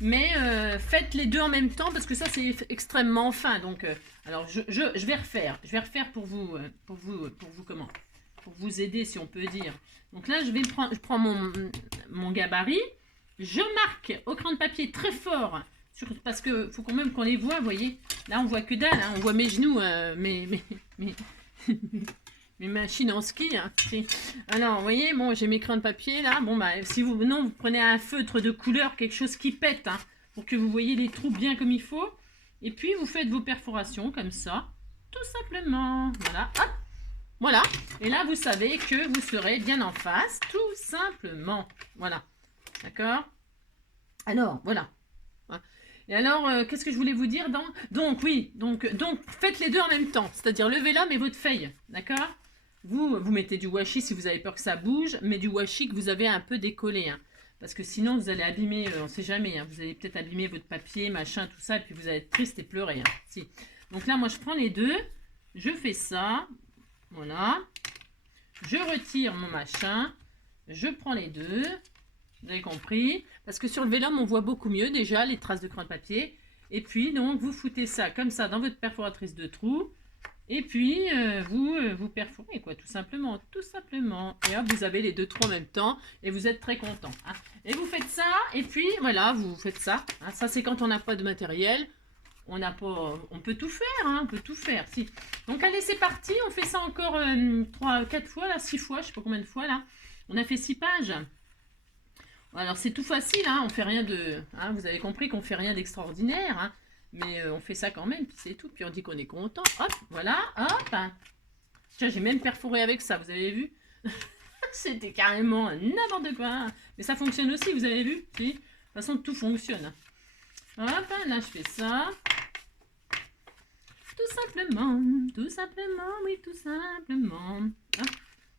mais faites les deux en même temps parce que ça c'est extrêmement fin. Donc, alors je vais refaire pour vous, comment, pour vous aider si on peut dire. Donc là je prends mon gabarit, je marque au crayon de papier très fort parce que faut quand même qu'on les voit, vous voyez. Là on voit que dalle, hein, on voit mes genoux, mes machines en ski. Hein. Alors, vous voyez, bon, j'ai mes crayons de papier là. Bon, bah, si vous, non, vous prenez un feutre de couleur, quelque chose qui pète, hein, pour que vous voyez les trous bien comme il faut. Et puis, vous faites vos perforations comme ça, tout simplement. Voilà, hop, voilà. Et là, vous savez que vous serez bien en face, tout simplement. Voilà, d'accord? Alors, voilà. Et alors, qu'est-ce que je voulais vous dire donc, oui, donc, faites les deux en même temps. C'est-à-dire le vélum et votre feuille, d'accord? Vous mettez du washi si vous avez peur que ça bouge, mais du washi que vous avez un peu décollé. Hein, parce que sinon, vous allez abîmer, on ne sait jamais, hein, vous allez peut-être abîmer votre papier, machin, tout ça, et puis vous allez être triste et pleurer. Hein, si. Donc là, moi, je prends les deux, je fais ça, voilà. Je retire mon machin, je prends les deux, vous avez compris. Parce que sur le vélum, on voit beaucoup mieux déjà les traces de crayon de papier. Et puis, donc, vous foutez ça comme ça dans votre perforatrice de trous. Et puis, vous perforez, quoi, tout simplement, Et hop, vous avez les deux trous en même temps, et vous êtes très content. Hein. Et vous faites ça, et puis, voilà, vous faites ça. Hein. Ça, c'est quand on n'a pas de matériel. On peut tout faire, hein, on peut tout faire. Si. Donc, allez, c'est parti. On fait ça encore 4 fois, là, 6 fois, je sais pas combien de fois, là. On a fait 6 pages. Alors, c'est tout facile, hein, on fait rien de... Hein, vous avez compris qu'on fait rien d'extraordinaire, hein. Mais on fait ça quand même, puis c'est tout. Puis on dit qu'on est content. Hop, voilà, hop. Tiens, j'ai même perforé avec ça, vous avez vu? C'était carrément n'importe quoi. Mais ça fonctionne aussi, vous avez vu? Si. De toute façon, tout fonctionne. Hop, là, je fais ça. Tout simplement, oui, tout simplement. Hop.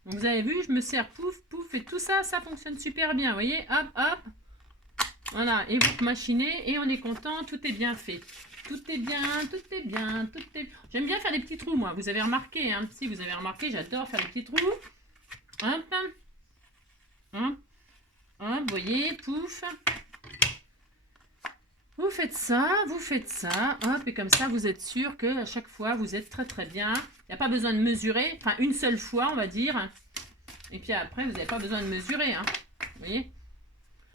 Donc, vous avez vu, je me sers pouf, pouf, et tout ça, ça fonctionne super bien. Vous voyez? Hop, hop. Voilà, et vous machinez et on est content, tout est bien fait. Tout est bien, tout est bien, tout est... J'aime bien faire des petits trous, moi. Vous avez remarqué, hein? Si vous avez remarqué, j'adore faire des petits trous. Hop. Hop. Hop, vous voyez, pouf. Vous faites ça, hop, et comme ça, vous êtes sûr qu'à chaque fois, vous êtes très très bien. Il n'y a pas besoin de mesurer, enfin une seule fois, on va dire. Et puis après, vous n'avez pas besoin de mesurer, hein. Vous voyez?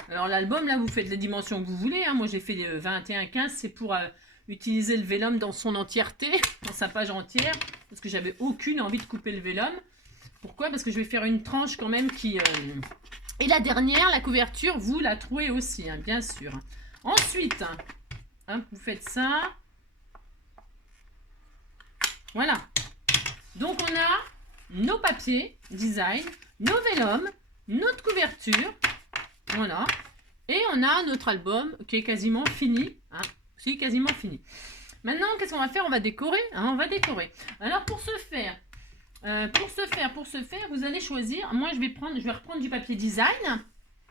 Alors l'album, là, vous faites les dimensions que vous voulez. Hein. Moi, j'ai fait 21-15, c'est pour utiliser le vélum dans son entièreté, dans sa page entière, parce que j'avais aucune envie de couper le vélum. Pourquoi? Parce que je vais faire une tranche quand même qui... Et la dernière, la couverture, vous la trouvez aussi, hein, bien sûr. Ensuite, hein, vous faites ça. Voilà. Donc, on a nos papiers design, nos vélums, notre couverture. Voilà. Et on a notre album qui est quasiment fini. Hein, c'est quasiment fini. Maintenant, qu'est-ce qu'on va faire? On va décorer. Hein, on va décorer. Alors, pour ce faire, vous allez choisir. Moi, je vais reprendre du papier design.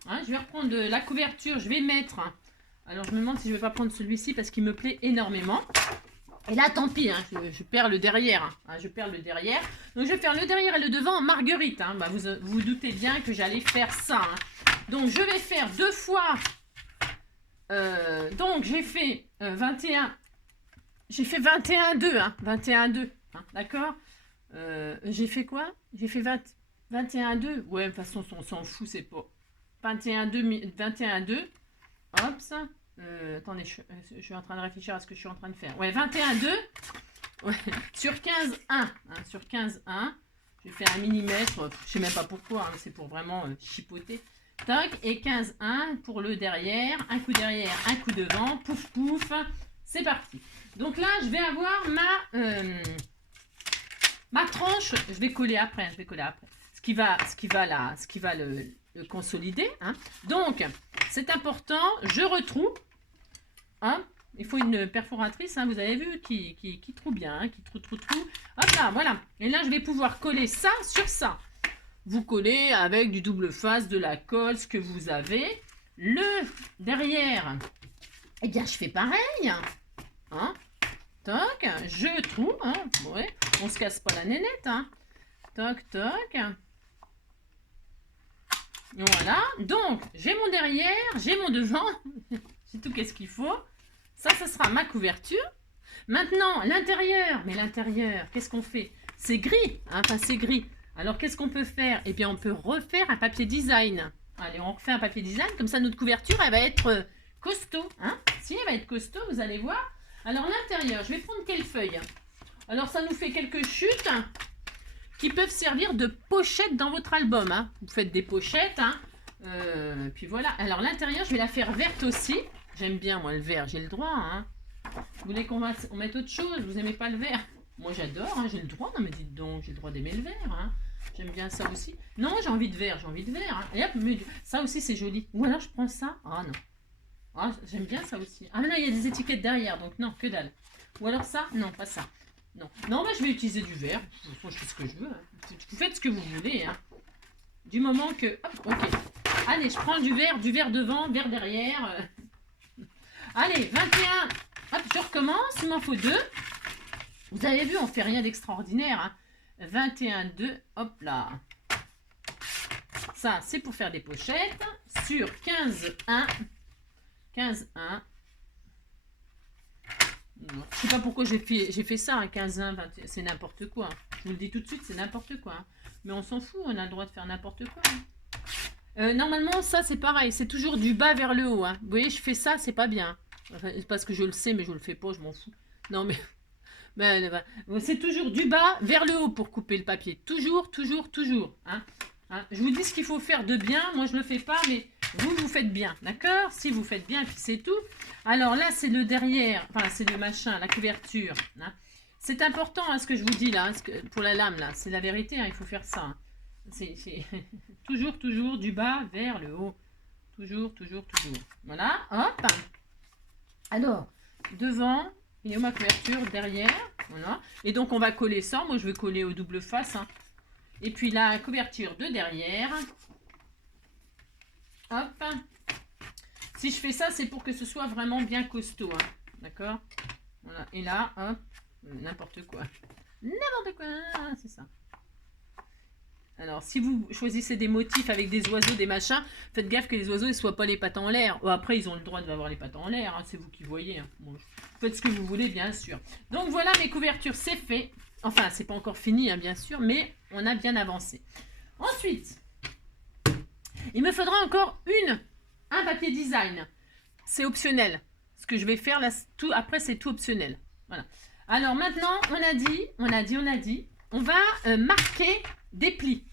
Hein, je vais reprendre la couverture. Je vais mettre... Alors, je me demande si je ne vais pas prendre celui-ci parce qu'il me plaît énormément. Et là, tant pis, hein, je perds le derrière. Hein, je perds le derrière. Donc, je vais faire le derrière et le devant en marguerite. Hein. Bah, vous doutez bien que j'allais faire ça. Hein. Donc, je vais faire 2 fois. Donc, j'ai fait 21. J'ai fait 21-2. Hein, 21-2. Hein, d'accord. J'ai fait quoi? J'ai fait 21-2. Ouais, de toute façon, on s'en fout, c'est pas. 21-2. Hop, ça. Attendez, je suis en train de réfléchir à ce que je suis en train de faire. Ouais, 21-2. Ouais, sur 15-1. Hein, sur 15-1. Je vais faire 1 millimètre. Je sais même pas pourquoi. Hein, c'est pour vraiment chipoter. Tac. Et 15-1 pour le derrière. Un coup derrière, un coup devant. Pouf, pouf. C'est parti. Donc là, je vais avoir ma tranche. Je vais coller après. Ce qui va le consolider. Hein. Donc, c'est important. Je retroue. Hein. Il faut une perforatrice, hein, vous avez vu, qui troue bien, hein, qui troue. Hop là, voilà. Et là, je vais pouvoir coller ça sur ça. Vous collez avec du double face, de la colle, ce que vous avez. Le derrière, eh bien, je fais pareil. Hein. Toc, je troue. Hein. Ouais. On se casse pas la nénette. Hein. Toc, toc. Voilà. Donc, j'ai mon derrière, j'ai mon devant. C'est tout qu'est-ce qu'il faut. Ça sera ma couverture. Maintenant, l'intérieur. Mais l'intérieur, qu'est-ce qu'on fait? C'est gris, hein, enfin c'est gris. Alors, qu'est-ce qu'on peut faire? Eh bien, on peut refaire un papier design. Allez, on refait un papier design. Comme ça, notre couverture, elle va être costaud. Hein? Si, elle va être costaud, vous allez voir. Alors, l'intérieur, je vais prendre quelle feuille? Alors, ça nous fait quelques chutes qui peuvent servir de pochette dans votre album. Hein. Vous faites des pochettes. Hein. Puis voilà. Alors, l'intérieur, je vais la faire verte aussi. J'aime bien, moi, le vert. J'ai le droit. Hein. Vous voulez qu'on mette autre chose? Vous n'aimez pas le vert? Moi, j'adore. Hein. J'ai le droit. Non, mais dites donc, j'ai le droit d'aimer le vert. Hein. J'aime bien ça aussi. Non, j'ai envie de vert. J'ai envie de vert. Hein. Et hop, mais ça aussi, c'est joli. Ou alors, je prends ça. Ah non. Ah, j'aime bien ça aussi. Ah, mais là, il y a des étiquettes derrière. Donc, non, que dalle. Ou alors ça? Non, pas ça. Non, non, moi je vais utiliser du vert. De toute façon, je fais ce que je veux. Hein. Vous faites ce que vous voulez. Hein. Du moment que... Hop, ok. Allez, je prends du vert devant, vert derrière. Allez, 21. Hop, je recommence. Il m'en faut 2. Vous avez vu, on fait rien d'extraordinaire. Hein. 21, 2. Hop là. Ça, c'est pour faire des pochettes. Sur 15, 1. 15, 1. Je sais pas pourquoi j'ai fait ça, hein, 15, 1, 20, c'est n'importe quoi. Je vous le dis tout de suite, c'est n'importe quoi. Hein. Mais on s'en fout, on a le droit de faire n'importe quoi. Hein. Normalement, ça c'est pareil, c'est toujours du bas vers le haut. Hein. Vous voyez, je fais ça, c'est pas bien. Enfin, parce que je le sais, mais je le fais pas, je m'en fous. Non mais, c'est toujours du bas vers le haut pour couper le papier. Toujours, toujours, toujours. Hein. Hein. Je vous dis ce qu'il faut faire de bien, moi je le fais pas, mais... Vous faites bien, d'accord? Si vous faites bien, puis c'est tout. Alors là, c'est le derrière, enfin, c'est le machin, la couverture. Hein. C'est important, hein, ce que je vous dis là, pour la lame, là. C'est la vérité, hein, il faut faire ça. Hein. C'est toujours, toujours du bas vers le haut. Toujours, toujours, toujours. Voilà, hop. Alors, devant, il y a ma couverture, derrière. Voilà. Et donc, on va coller ça. Moi, je vais coller au double face. Hein. Et puis, la couverture de derrière. Hop. Si je fais ça, c'est pour que ce soit vraiment bien costaud. Hein. D'accord? Voilà. Et là, hop, n'importe quoi. N'importe quoi, c'est ça. Alors, si vous choisissez des motifs avec des oiseaux, des machins, faites gaffe que les oiseaux ne soient pas les pattes en l'air. Bon, après, ils ont le droit d'avoir les pattes en l'air. Hein, c'est vous qui voyez. Hein. Bon, faites ce que vous voulez, bien sûr. Donc, voilà mes couvertures, c'est fait. Enfin, c'est pas encore fini, hein, bien sûr, mais on a bien avancé. Ensuite... il me faudra encore un papier design. C'est optionnel. Ce que je vais faire là, après c'est tout optionnel. Voilà. Alors maintenant, on a dit, on va marquer des plis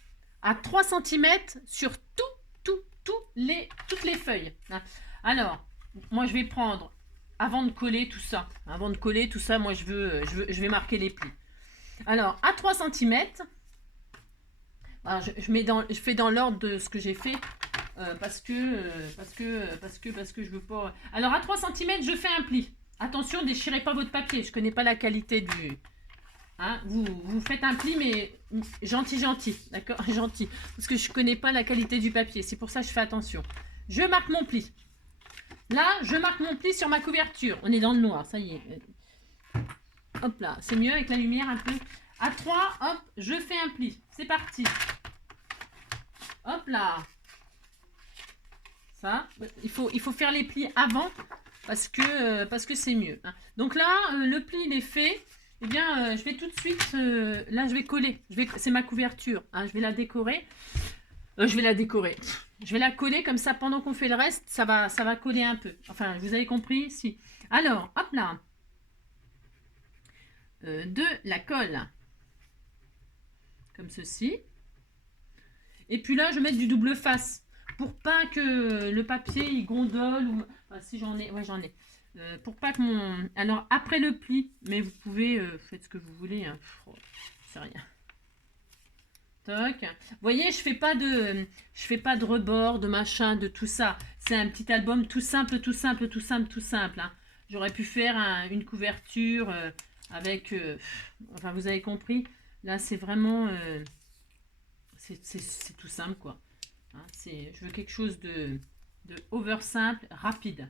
à 3 cm sur toutes les feuilles. Hein. Alors, moi je vais prendre, avant de coller tout ça, moi je vais marquer les plis. Alors, à 3 cm, alors, je fais dans l'ordre de ce que j'ai fait parce que je veux pas. Alors à 3 cm, je fais un pli. Attention, déchirez pas votre papier. Je connais pas la qualité du. Hein, vous faites un pli, mais gentil, d'accord, gentil, parce que je connais pas la qualité du papier. C'est pour ça que je fais attention. Je marque mon pli. Là, je marque mon pli sur ma couverture. On est dans le noir, ça y est. Hop là, c'est mieux avec la lumière un peu. À 3, hop, je fais un pli. C'est parti. Hop là. Ça, il faut faire les plis avant parce que c'est mieux. Hein. Donc là, le pli, il est fait. Eh bien, je vais tout de suite... là, je vais coller. C'est ma couverture. Hein, je vais la décorer. Je vais la coller comme ça pendant qu'on fait le reste. Ça va coller un peu. Enfin, vous avez compris? Si. Alors, hop là. De la colle. Comme ceci. Et puis là, je vais mettre du double face. Pour pas que le papier, il gondole. Ou... Enfin, si j'en ai. Ouais, j'en ai. Pour pas que mon... Alors, après le pli, mais vous pouvez... faites ce que vous voulez. Hein. Oh, c'est rien. Toc. Vous voyez, je fais pas de rebord, de machin, de tout ça. C'est un petit album tout simple. Hein. J'aurais pu faire une couverture avec... enfin, vous avez compris. Là, c'est vraiment... c'est tout simple, quoi. Hein, je veux quelque chose de over simple, rapide.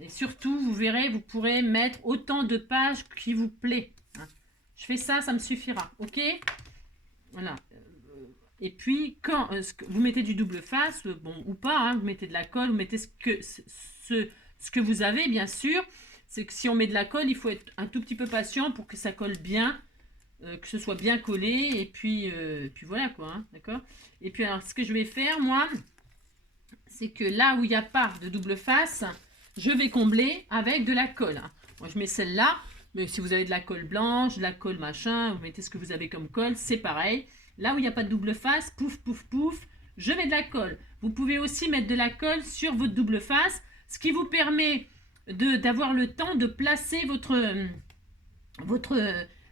Et surtout, vous verrez, vous pourrez mettre autant de pages qui vous plaît. Hein. Je fais ça, ça me suffira. OK? Voilà. Et puis, quand vous mettez du double face, bon, ou pas, hein, vous mettez de la colle, vous mettez ce ce que vous avez, bien sûr. C'est que si on met de la colle, il faut être un tout petit peu patient pour que ça colle bien, que ce soit bien collé. Et puis voilà quoi, hein, d'accord. Et puis alors, ce que je vais faire, moi, c'est que là où il n'y a pas de double face, je vais combler avec de la colle. Moi, je mets celle-là. Mais si vous avez de la colle blanche, de la colle machin, vous mettez ce que vous avez comme colle, c'est pareil. Là où il n'y a pas de double face, pouf, pouf, pouf, je mets de la colle. Vous pouvez aussi mettre de la colle sur votre double face, ce qui vous permet d'avoir le temps de placer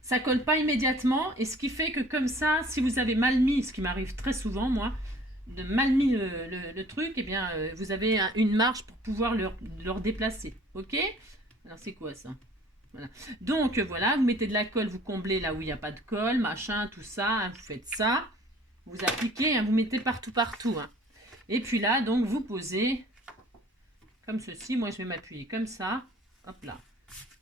ça colle pas immédiatement, et ce qui fait que comme ça, si vous avez mal mis, ce qui m'arrive très souvent, moi, de mal mis le truc, eh bien, vous avez une marge pour pouvoir le redéplacer. Ok? Alors, c'est quoi ça? Voilà. Donc voilà, vous mettez de la colle, vous comblez là où il n'y a pas de colle, machin, tout ça, hein, vous faites ça, vous appliquez, hein, vous mettez partout, hein. Et puis là, donc vous posez comme ceci. Moi je vais m'appuyer comme ça, hop là,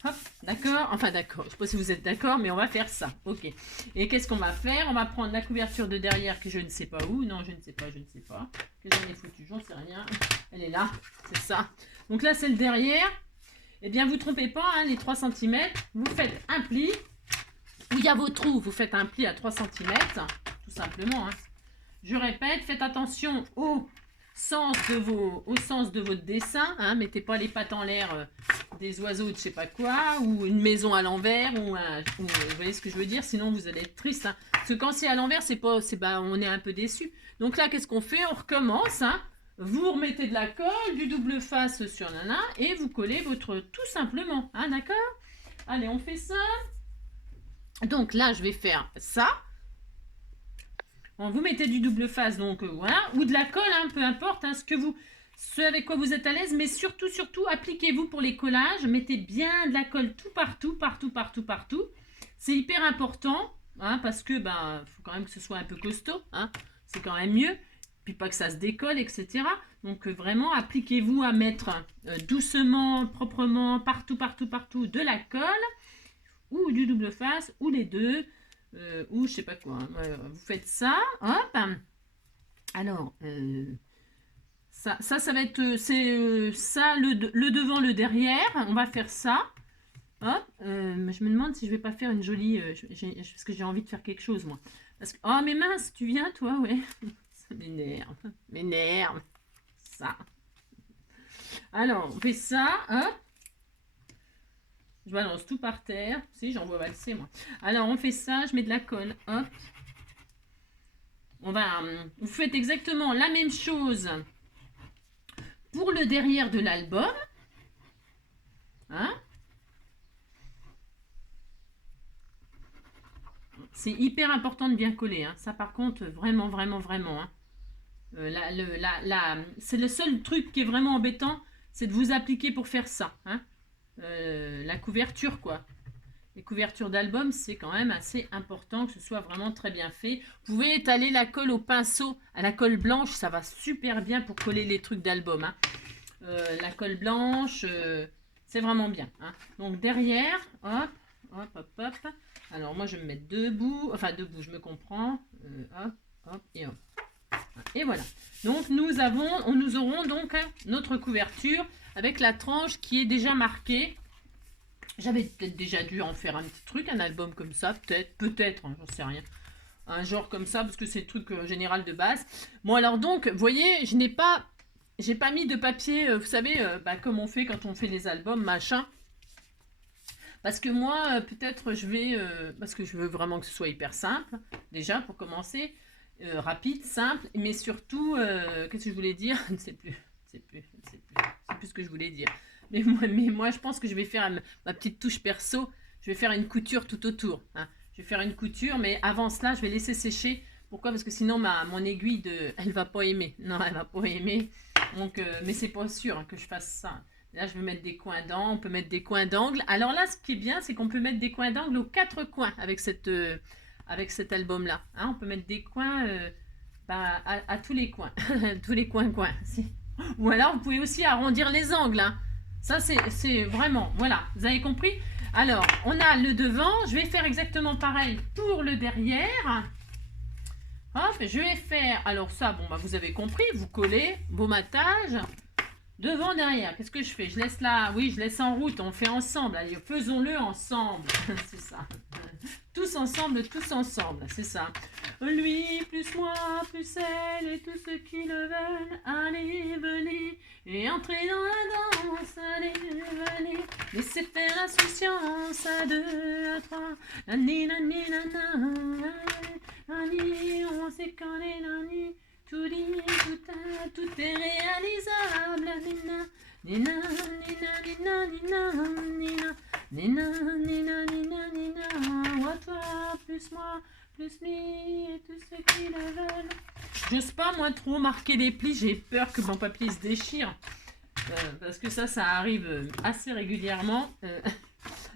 hop, d'accord, enfin d'accord, je ne sais pas si vous êtes d'accord, mais on va faire ça, ok. Et qu'est-ce qu'on va faire? On va prendre la couverture de derrière que je ne sais pas où, non je ne sais pas, que j'en ai foutu, j'en sais rien, elle est là, c'est ça. Donc là c'est le derrière. Eh bien, vous ne trompez pas, hein, les 3 cm, vous faites un pli. Où il y a vos trous, vous faites un pli à 3 cm, tout simplement. Hein. Je répète, faites attention au sens de votre dessin. Hein, mettez pas les pattes en l'air des oiseaux de je sais pas quoi, ou une maison à l'envers, ou vous voyez ce que je veux dire, sinon vous allez être triste. Hein. Parce que quand c'est à l'envers, on est un peu déçu. Donc là, qu'est-ce qu'on fait? On recommence, hein. Vous remettez de la colle, du double face sur nana, et vous collez votre tout simplement, hein, d'accord? Allez, on fait ça. Donc là, je vais faire ça. Bon, vous mettez du double face, donc voilà, ou de la colle, hein, peu importe, hein, ce avec quoi vous êtes à l'aise, mais surtout, appliquez-vous pour les collages, mettez bien de la colle tout partout. C'est hyper important, hein, parce que, faut quand même que ce soit un peu costaud, hein, c'est quand même mieux. Puis pas que ça se décolle, etc. Donc vraiment, appliquez-vous à mettre doucement, proprement, partout, de la colle, ou du double face, ou les deux, ou je sais pas quoi. Vous faites ça, hop. Alors, ça va être, ça, le devant, le derrière. On va faire ça. Hop. Je me demande si je vais pas faire une jolie, parce que j'ai envie de faire quelque chose, moi. Parce que, oh, mais mince, tu viens, toi, ouais. Ça m'énerve, ça. Alors, on fait ça, hop. Je balance tout par terre. Si, j'en vois valser, moi. Alors, on fait ça, je mets de la colle, hop. Vous faites exactement la même chose pour le derrière de l'album. Hein? C'est hyper important de bien coller. Hein. Ça, par contre, vraiment. Hein. C'est le seul truc qui est vraiment embêtant, c'est de vous appliquer pour faire ça. Hein. La couverture, quoi. Les couvertures d'album, c'est quand même assez important que ce soit vraiment très bien fait. Vous pouvez étaler la colle au pinceau, à la colle blanche, ça va super bien pour coller les trucs d'album. Hein. La colle blanche, c'est vraiment bien. Hein. Donc derrière, hop. Alors moi je vais me mettre debout, je me comprends. Hop, et hop. Et voilà. Donc nous aurons donc notre couverture avec la tranche qui est déjà marquée. J'avais peut-être déjà dû en faire un petit truc, un album comme ça, peut-être, hein, j'en sais rien. Un genre comme ça, parce que c'est le truc général de base. Bon alors donc, vous voyez, j'ai pas mis de papier, vous savez, comme on fait quand on fait les albums, machin. Parce que moi, peut-être je vais, parce que je veux vraiment que ce soit hyper simple, déjà pour commencer, rapide, simple, mais surtout, qu'est-ce que je voulais dire? Je ne sais plus ce que je voulais dire. Mais moi, je pense que je vais faire ma petite touche perso, je vais faire une couture tout autour. Hein. Je vais faire une couture, mais avant cela, je vais laisser sécher. Pourquoi? Parce que sinon, mon aiguille, elle va pas aimer. Non, elle va pas aimer. Donc, mais c'est pas sûr hein, que je fasse ça. Là, je vais mettre des coins d'angle. On peut mettre des coins d'angle. Alors là, ce qui est bien, c'est qu'on peut mettre des coins d'angle aux 4 coins avec cet album-là. Hein, on peut mettre des coins à tous les coins. Tous les coins. Ou alors, vous pouvez aussi arrondir les angles. Hein. Ça, c'est vraiment... Voilà, vous avez compris? Alors, on a le devant. Je vais faire exactement pareil pour le derrière. Hop, je vais faire... Alors ça, vous avez compris. Vous collez vos matages. Devant, derrière, qu'est-ce que je fais? Je laisse là, oui, je laisse en route, on fait ensemble. Allez, faisons-le ensemble. C'est ça. Tous ensemble, c'est ça. Lui, plus moi, plus elle, et tous ceux qui le veulent. Allez, venez, et entrez dans la danse. Allez, venez, laissez faire l'insouciance. À deux, à trois. Nani, nani, nana. Nani, on sait quand est la nuit. Tout dit, tout est réalisable. Nina, nina, nina, nina, nina, nina. Nina, nina, nina, nina, moi, toi, plus moi, plus lui, et tous ceux qui le veulent. J'ose pas, moi, trop marquer les plis, j'ai peur que mon papier se déchire. Parce que ça arrive assez régulièrement.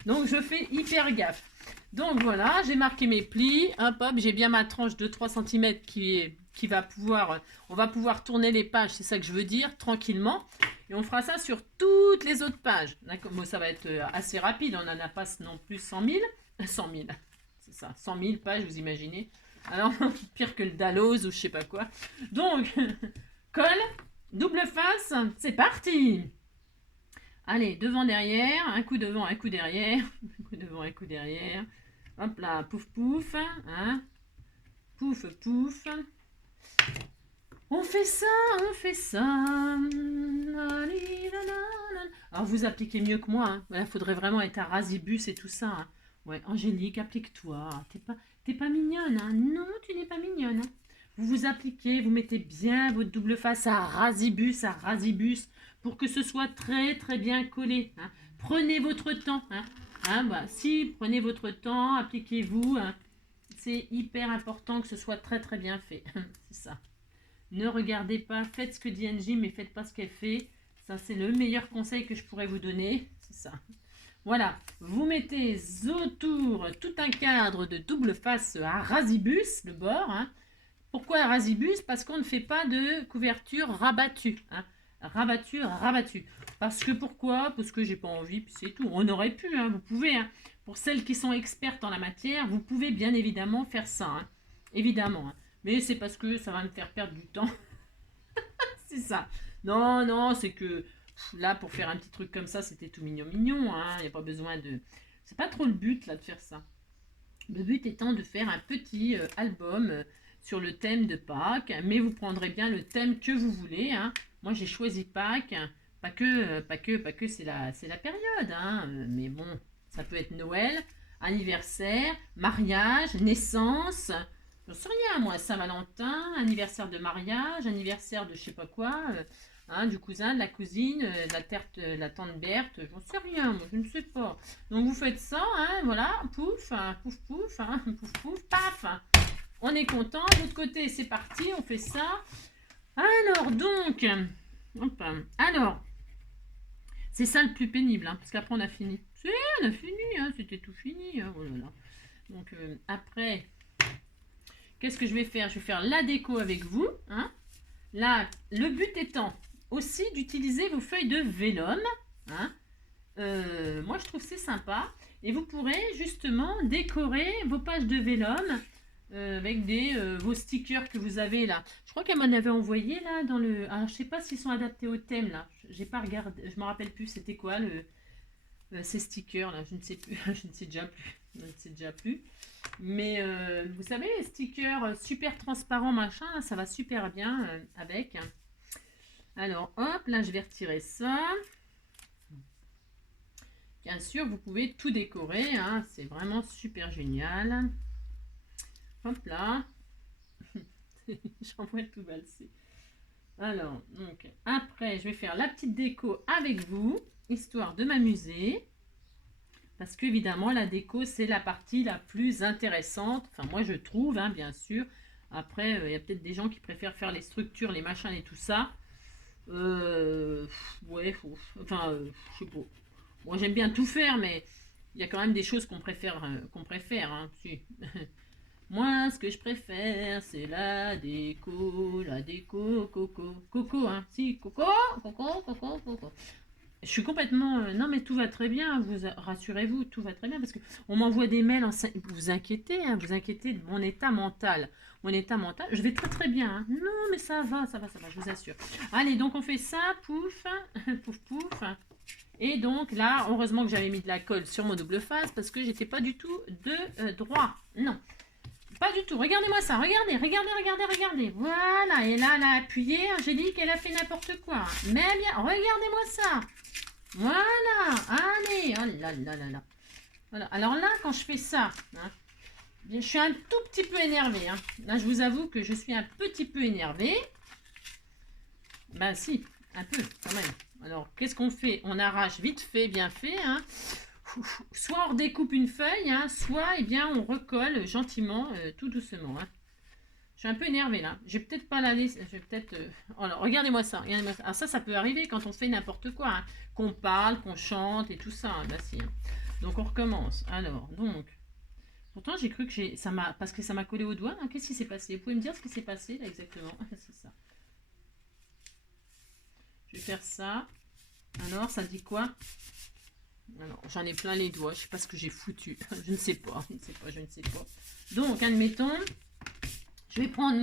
Donc, je fais hyper gaffe. Donc, voilà, j'ai marqué mes plis. Hop, hop, j'ai bien ma tranche de 3 cm qui va pouvoir... On va pouvoir tourner les pages, c'est ça que je veux dire, tranquillement. Et on fera ça sur toutes les autres pages. Bon, ça va être assez rapide, on n'en a pas non plus 100 000. 100 000, c'est ça, 100 000 pages, vous imaginez. Alors, pire que le Dalloz ou je sais pas quoi. Donc, colle, double face, c'est parti. Allez, devant, derrière, un coup devant, un coup derrière. Un coup devant, un coup derrière. Hop là, pouf, pouf. Hein. Pouf, pouf. On fait ça, on fait ça. Alors vous appliquez mieux que moi. Hein. Voilà, faudrait vraiment être à rasibus et tout ça. Hein. Ouais, Angélique, applique-toi. T'es pas mignonne. Hein. Non, tu n'es pas mignonne. Hein. Vous vous appliquez, vous mettez bien votre double face à rasibus, pour que ce soit très très bien collé. Hein. Prenez votre temps. Hein. Hein, bah, si, prenez votre temps, appliquez-vous. Hein. C'est hyper important que ce soit très très bien fait. C'est ça. Ne regardez pas, faites ce que dit Angie, mais faites pas ce qu'elle fait. Ça, c'est le meilleur conseil que je pourrais vous donner. C'est ça. Voilà, vous mettez autour tout un cadre de double face à rasibus, le bord. Hein. Pourquoi à rasibus? Parce qu'on ne fait pas de couverture rabattue. Hein. Rabattue. Parce que pourquoi? Parce que j'ai pas envie, puis c'est tout. On aurait pu, hein, vous pouvez. Hein. Pour celles qui sont expertes en la matière, vous pouvez bien évidemment faire ça. Hein. Évidemment. Hein. Mais c'est parce que ça va me faire perdre du temps. C'est ça. Non, non, c'est que là, pour faire un petit truc comme ça, c'était tout mignon. Il n'y a pas besoin de... C'est pas trop le but, là, de faire ça. Le but étant de faire un petit album sur le thème de Pâques. Mais vous prendrez bien le thème que vous voulez. Hein. Moi, j'ai choisi Pâques. Pas que c'est la période. Hein. Mais bon, ça peut être Noël, anniversaire, mariage, naissance... J'en sais rien, moi, Saint-Valentin, anniversaire de mariage, anniversaire de je sais pas quoi, hein, du cousin, de la cousine, la tante Berthe, j'en sais rien, moi, je ne sais pas. Donc vous faites ça, hein, voilà, pouf, pouf, pouf, hein, pouf, pouf, paf. On est content, de l'autre côté, c'est parti, on fait ça. Alors, donc, hop, alors, c'est ça le plus pénible, hein, parce qu'après on a fini. Si, on a fini, hein, c'était tout fini, hein, oh là là. Donc, après... Qu'est-ce que je vais faire? Je vais faire la déco avec vous. Hein. Là, le but étant aussi d'utiliser vos feuilles de vélum. Hein. Moi, je trouve c'est sympa. Et vous pourrez justement décorer vos pages de vélum avec vos stickers que vous avez là. Je crois qu'elle m'en avait envoyé là dans le... Alors, je sais pas s'ils sont adaptés au thème là. J'ai pas regardé, je me rappelle plus c'était quoi ces stickers là. Je ne sais plus. Je ne sais déjà plus. Mais vous savez, les stickers super transparents, machin, ça va super bien avec. Alors, hop, là, je vais retirer ça. Bien sûr, vous pouvez tout décorer. Hein, c'est vraiment super génial. Hop là. J'en vois tout valser. Alors, donc, après, je vais faire la petite déco avec vous, histoire de m'amuser. Parce qu'évidemment, la déco, c'est la partie la plus intéressante. Enfin, moi, je trouve, hein, bien sûr. Après, il y a peut-être des gens qui préfèrent faire les structures, les machins et tout ça. Ouais, je sais pas. Moi, j'aime bien tout faire, mais il y a quand même des choses qu'on préfère. Hein, si. Moi, ce que je préfère, c'est la déco, coco. Coco, hein. Si, coco. Je suis complètement... non, mais tout va très bien, rassurez-vous, tout va très bien, parce que on m'envoie des mails, vous inquiétez, hein, vous inquiétez de mon état mental. Mon état mental, je vais très très bien. Hein. Non, mais ça va, ça va, ça va, je vous assure. Allez, donc on fait ça, pouf, pouf, pouf. Et donc là, heureusement que j'avais mis de la colle sur mon double face, parce que j'étais pas du tout de droit. Non, pas du tout. Regardez-moi ça. Regardez, regardez, regardez, regardez. Voilà. Et là, elle a appuyé. Angélique, elle a fait n'importe quoi. Mais bien, regardez-moi ça. Voilà. Allez. Oh là là là là. Voilà. Alors là, quand je fais ça, hein, je suis un tout petit peu énervée. Hein. Là, je vous avoue que je suis un petit peu énervée. Ben si, un peu quand même. Alors, qu'est-ce qu'on fait? On arrache vite fait, bien fait. Hein. Soit on redécoupe une feuille, hein, soit eh bien, on recolle gentiment, tout doucement. Hein. Je suis un peu énervée là. J'ai peut-être pas la laisser. Je vais peut-être. Alors, regardez-moi ça. Regardez-moi ça. Alors, ça peut arriver quand on fait n'importe quoi. Hein. Qu'on parle, qu'on chante et tout ça. Hein, bah, si, hein. Donc, on recommence. Alors, donc. Pourtant, j'ai cru que j'ai. Ça m'a. Parce que ça m'a collé au doigt. Hein. Qu'est-ce qui s'est passé? Vous pouvez me dire ce qui s'est passé là exactement? C'est ça. Je vais faire ça. Alors, ça dit quoi? Alors, j'en ai plein les doigts. Je sais pas ce que j'ai foutu. Je ne sais pas. Je ne sais pas. Je ne sais pas. Donc, admettons. Je vais prendre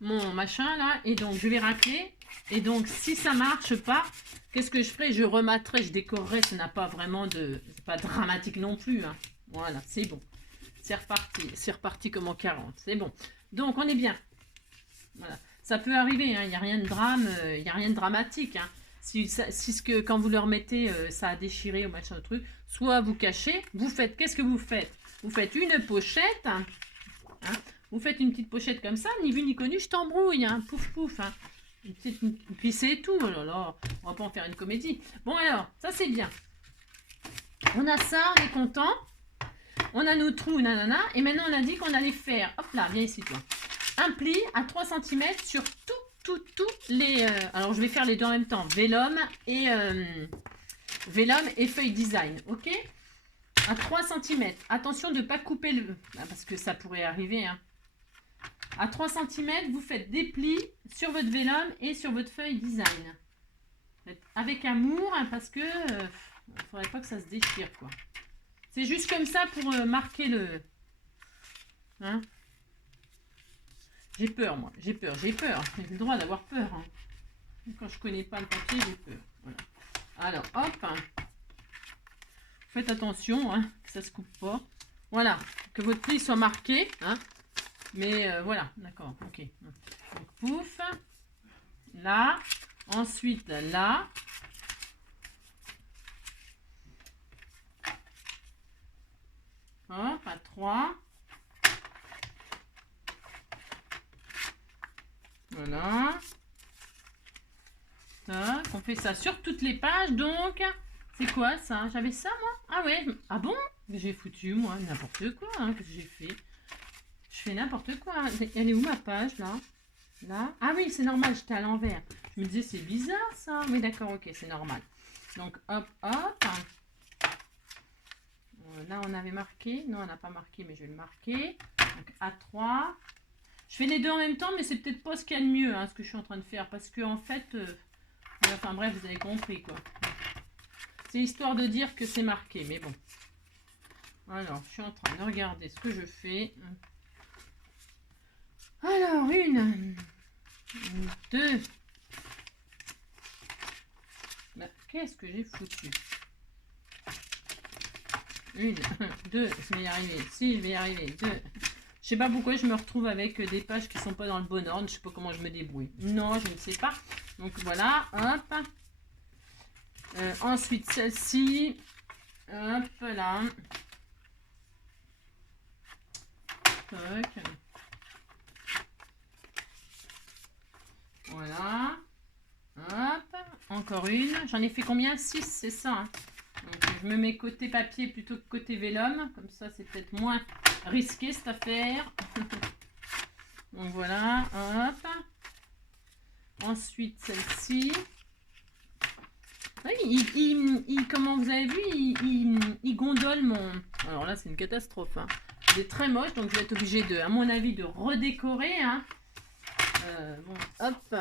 mon machin là. Et donc, je vais racler. Et donc, si ça marche pas, qu'est-ce que je ferai? Je rematterai, je décorerai. Ça n'a pas vraiment de... C'est pas dramatique non plus. Hein. Voilà, c'est bon. C'est reparti. C'est reparti comme en 40. C'est bon. Donc, on est bien. Voilà. Ça peut arriver. Hein. Il n'y a rien de drame. Il n'y a rien de dramatique. Hein. Si ce que quand vous le remettez, ça a déchiré ou machin de truc, soit vous cachez, vous faites, qu'est-ce que vous faites? Vous faites une pochette, hein, vous faites une petite pochette comme ça, ni vu ni connu, je t'embrouille, hein, pouf pouf, hein. Puis c'est tout, oh là là, on va pas en faire une comédie. Bon alors, ça c'est bien. On a ça, on est content, on a nos trous, nanana, et maintenant on a dit qu'on allait faire, hop là, viens ici toi, un pli à 3 cm sur tous les... alors je vais faire les deux en même temps, vélum et feuille design, ok? À 3 cm. Attention de ne pas couper le... parce que ça pourrait arriver. Hein. À 3 cm, vous faites des plis sur votre vélum et sur votre feuille design. Avec amour, hein, parce que il ne faudrait pas que ça se déchire, quoi. C'est juste comme ça pour marquer le... Hein? J'ai peur, moi. J'ai peur. J'ai le droit d'avoir peur. Hein. Quand je connais pas le papier, j'ai peur. Voilà. Alors, hop. Hein. Faites attention, hein, que ça se coupe pas. Voilà. Que votre pli soit marqué. Hein. Mais voilà. D'accord. Ok. Donc, pouf. Là. Ensuite, là. Hop, à 3. Voilà. Tac, on fait ça sur toutes les pages, donc c'est quoi ça? J'avais ça moi? Ah ouais, ah bon? J'ai foutu moi n'importe quoi, hein, que j'ai fait. Je fais n'importe quoi. Elle est où ma page là? Là? Ah oui, c'est normal, j'étais à l'envers. Je me disais c'est bizarre ça. Oui d'accord, ok, c'est normal. Donc hop, hop. Là on avait marqué. Non, on n'a pas marqué, mais je vais le marquer. Donc A3. Je fais les deux en même temps, mais c'est peut-être pas ce qu'il y a de mieux, hein, ce que je suis en train de faire. Parce que en fait... enfin bref, vous avez compris quoi. C'est histoire de dire que c'est marqué, mais bon. Alors, je suis en train de regarder ce que je fais. Alors, une, deux. Bah, qu'est-ce que j'ai foutu? Une, deux, je vais y arriver. Si, je vais y arriver. Deux. Je sais pas pourquoi je me retrouve avec des pages qui sont pas dans le bon ordre. Je sais pas comment je me débrouille. Non, je ne sais pas. Donc voilà, hop. Ensuite, celle-ci. Hop là. Toc. Voilà. Hop. Encore une. J'en ai fait combien? 6, c'est ça. Hein. Donc, je me mets côté papier plutôt que côté vélum. Comme ça, c'est peut-être moins risqué cette affaire. Donc voilà. Hop. Ensuite, celle-ci. Oui, comment vous avez vu, il gondole mon... Alors là, c'est une catastrophe. Hein. Il est très moche, donc je vais être obligée de, à mon avis, de redécorer. Hein. Bon, hop.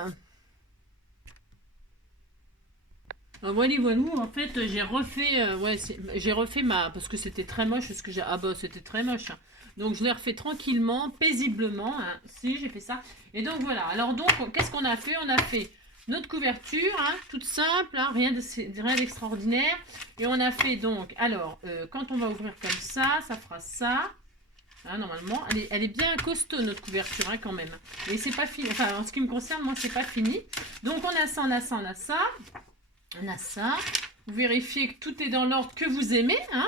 Voilà, voilà, en fait, j'ai refait, ouais, j'ai refait ma, parce que c'était très moche, parce que j'ai, ah bah, c'était très moche, hein. Donc, je l'ai refait tranquillement, paisiblement, hein. Si, j'ai fait ça. Et donc, voilà. Alors, donc, qu'est-ce qu'on a fait? On a fait notre couverture, hein, toute simple, hein, rien d'extraordinaire. Et on a fait, donc, alors, quand on va ouvrir comme ça fera ça. Hein, normalement, elle est bien costaud, notre couverture, hein, quand même. Et c'est pas fini, enfin, en ce qui me concerne, moi, c'est pas fini. Donc, on a ça, on a ça, on a ça. On a ça. Vous vérifiez que tout est dans l'ordre que vous aimez, hein,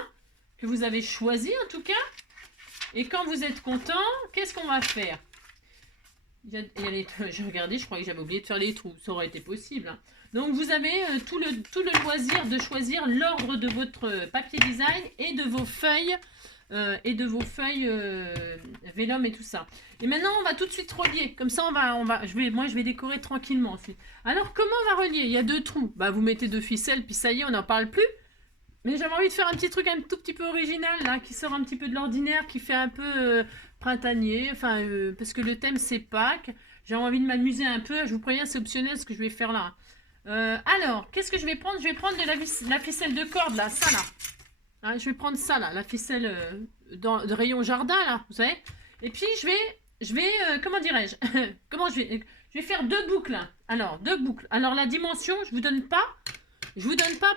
que vous avez choisi en tout cas. Et quand vous êtes content, qu'est-ce qu'on va faire? J'ai regardé, je crois que j'avais oublié de faire les trous. Ça aurait été possible, hein. Donc vous avez tout le loisir de choisir l'ordre de votre papier design et de vos feuilles. Vélum et tout ça. Et maintenant, on va tout de suite relier. Comme ça, moi, je vais décorer tranquillement ensuite. Alors, comment on va relier? Il y a 2 trous. Bah, vous mettez 2 ficelles, puis ça y est, on n'en parle plus. Mais j'avais envie de faire un petit truc un tout petit peu original, là, qui sort un petit peu de l'ordinaire, qui fait un peu printanier. Enfin, parce que le thème, c'est Pâques. J'ai envie de m'amuser un peu. Je vous préviens, c'est optionnel ce que je vais faire là. Alors, qu'est-ce que je vais prendre? Je vais prendre de la ficelle de corde, là, ça, là. Hein, je vais prendre ça là, la ficelle de rayon jardin là, vous savez. Et puis je vais comment dirais-je je vais faire 2 boucles. Hein. Alors 2 boucles. Alors la dimension, je vous donne pas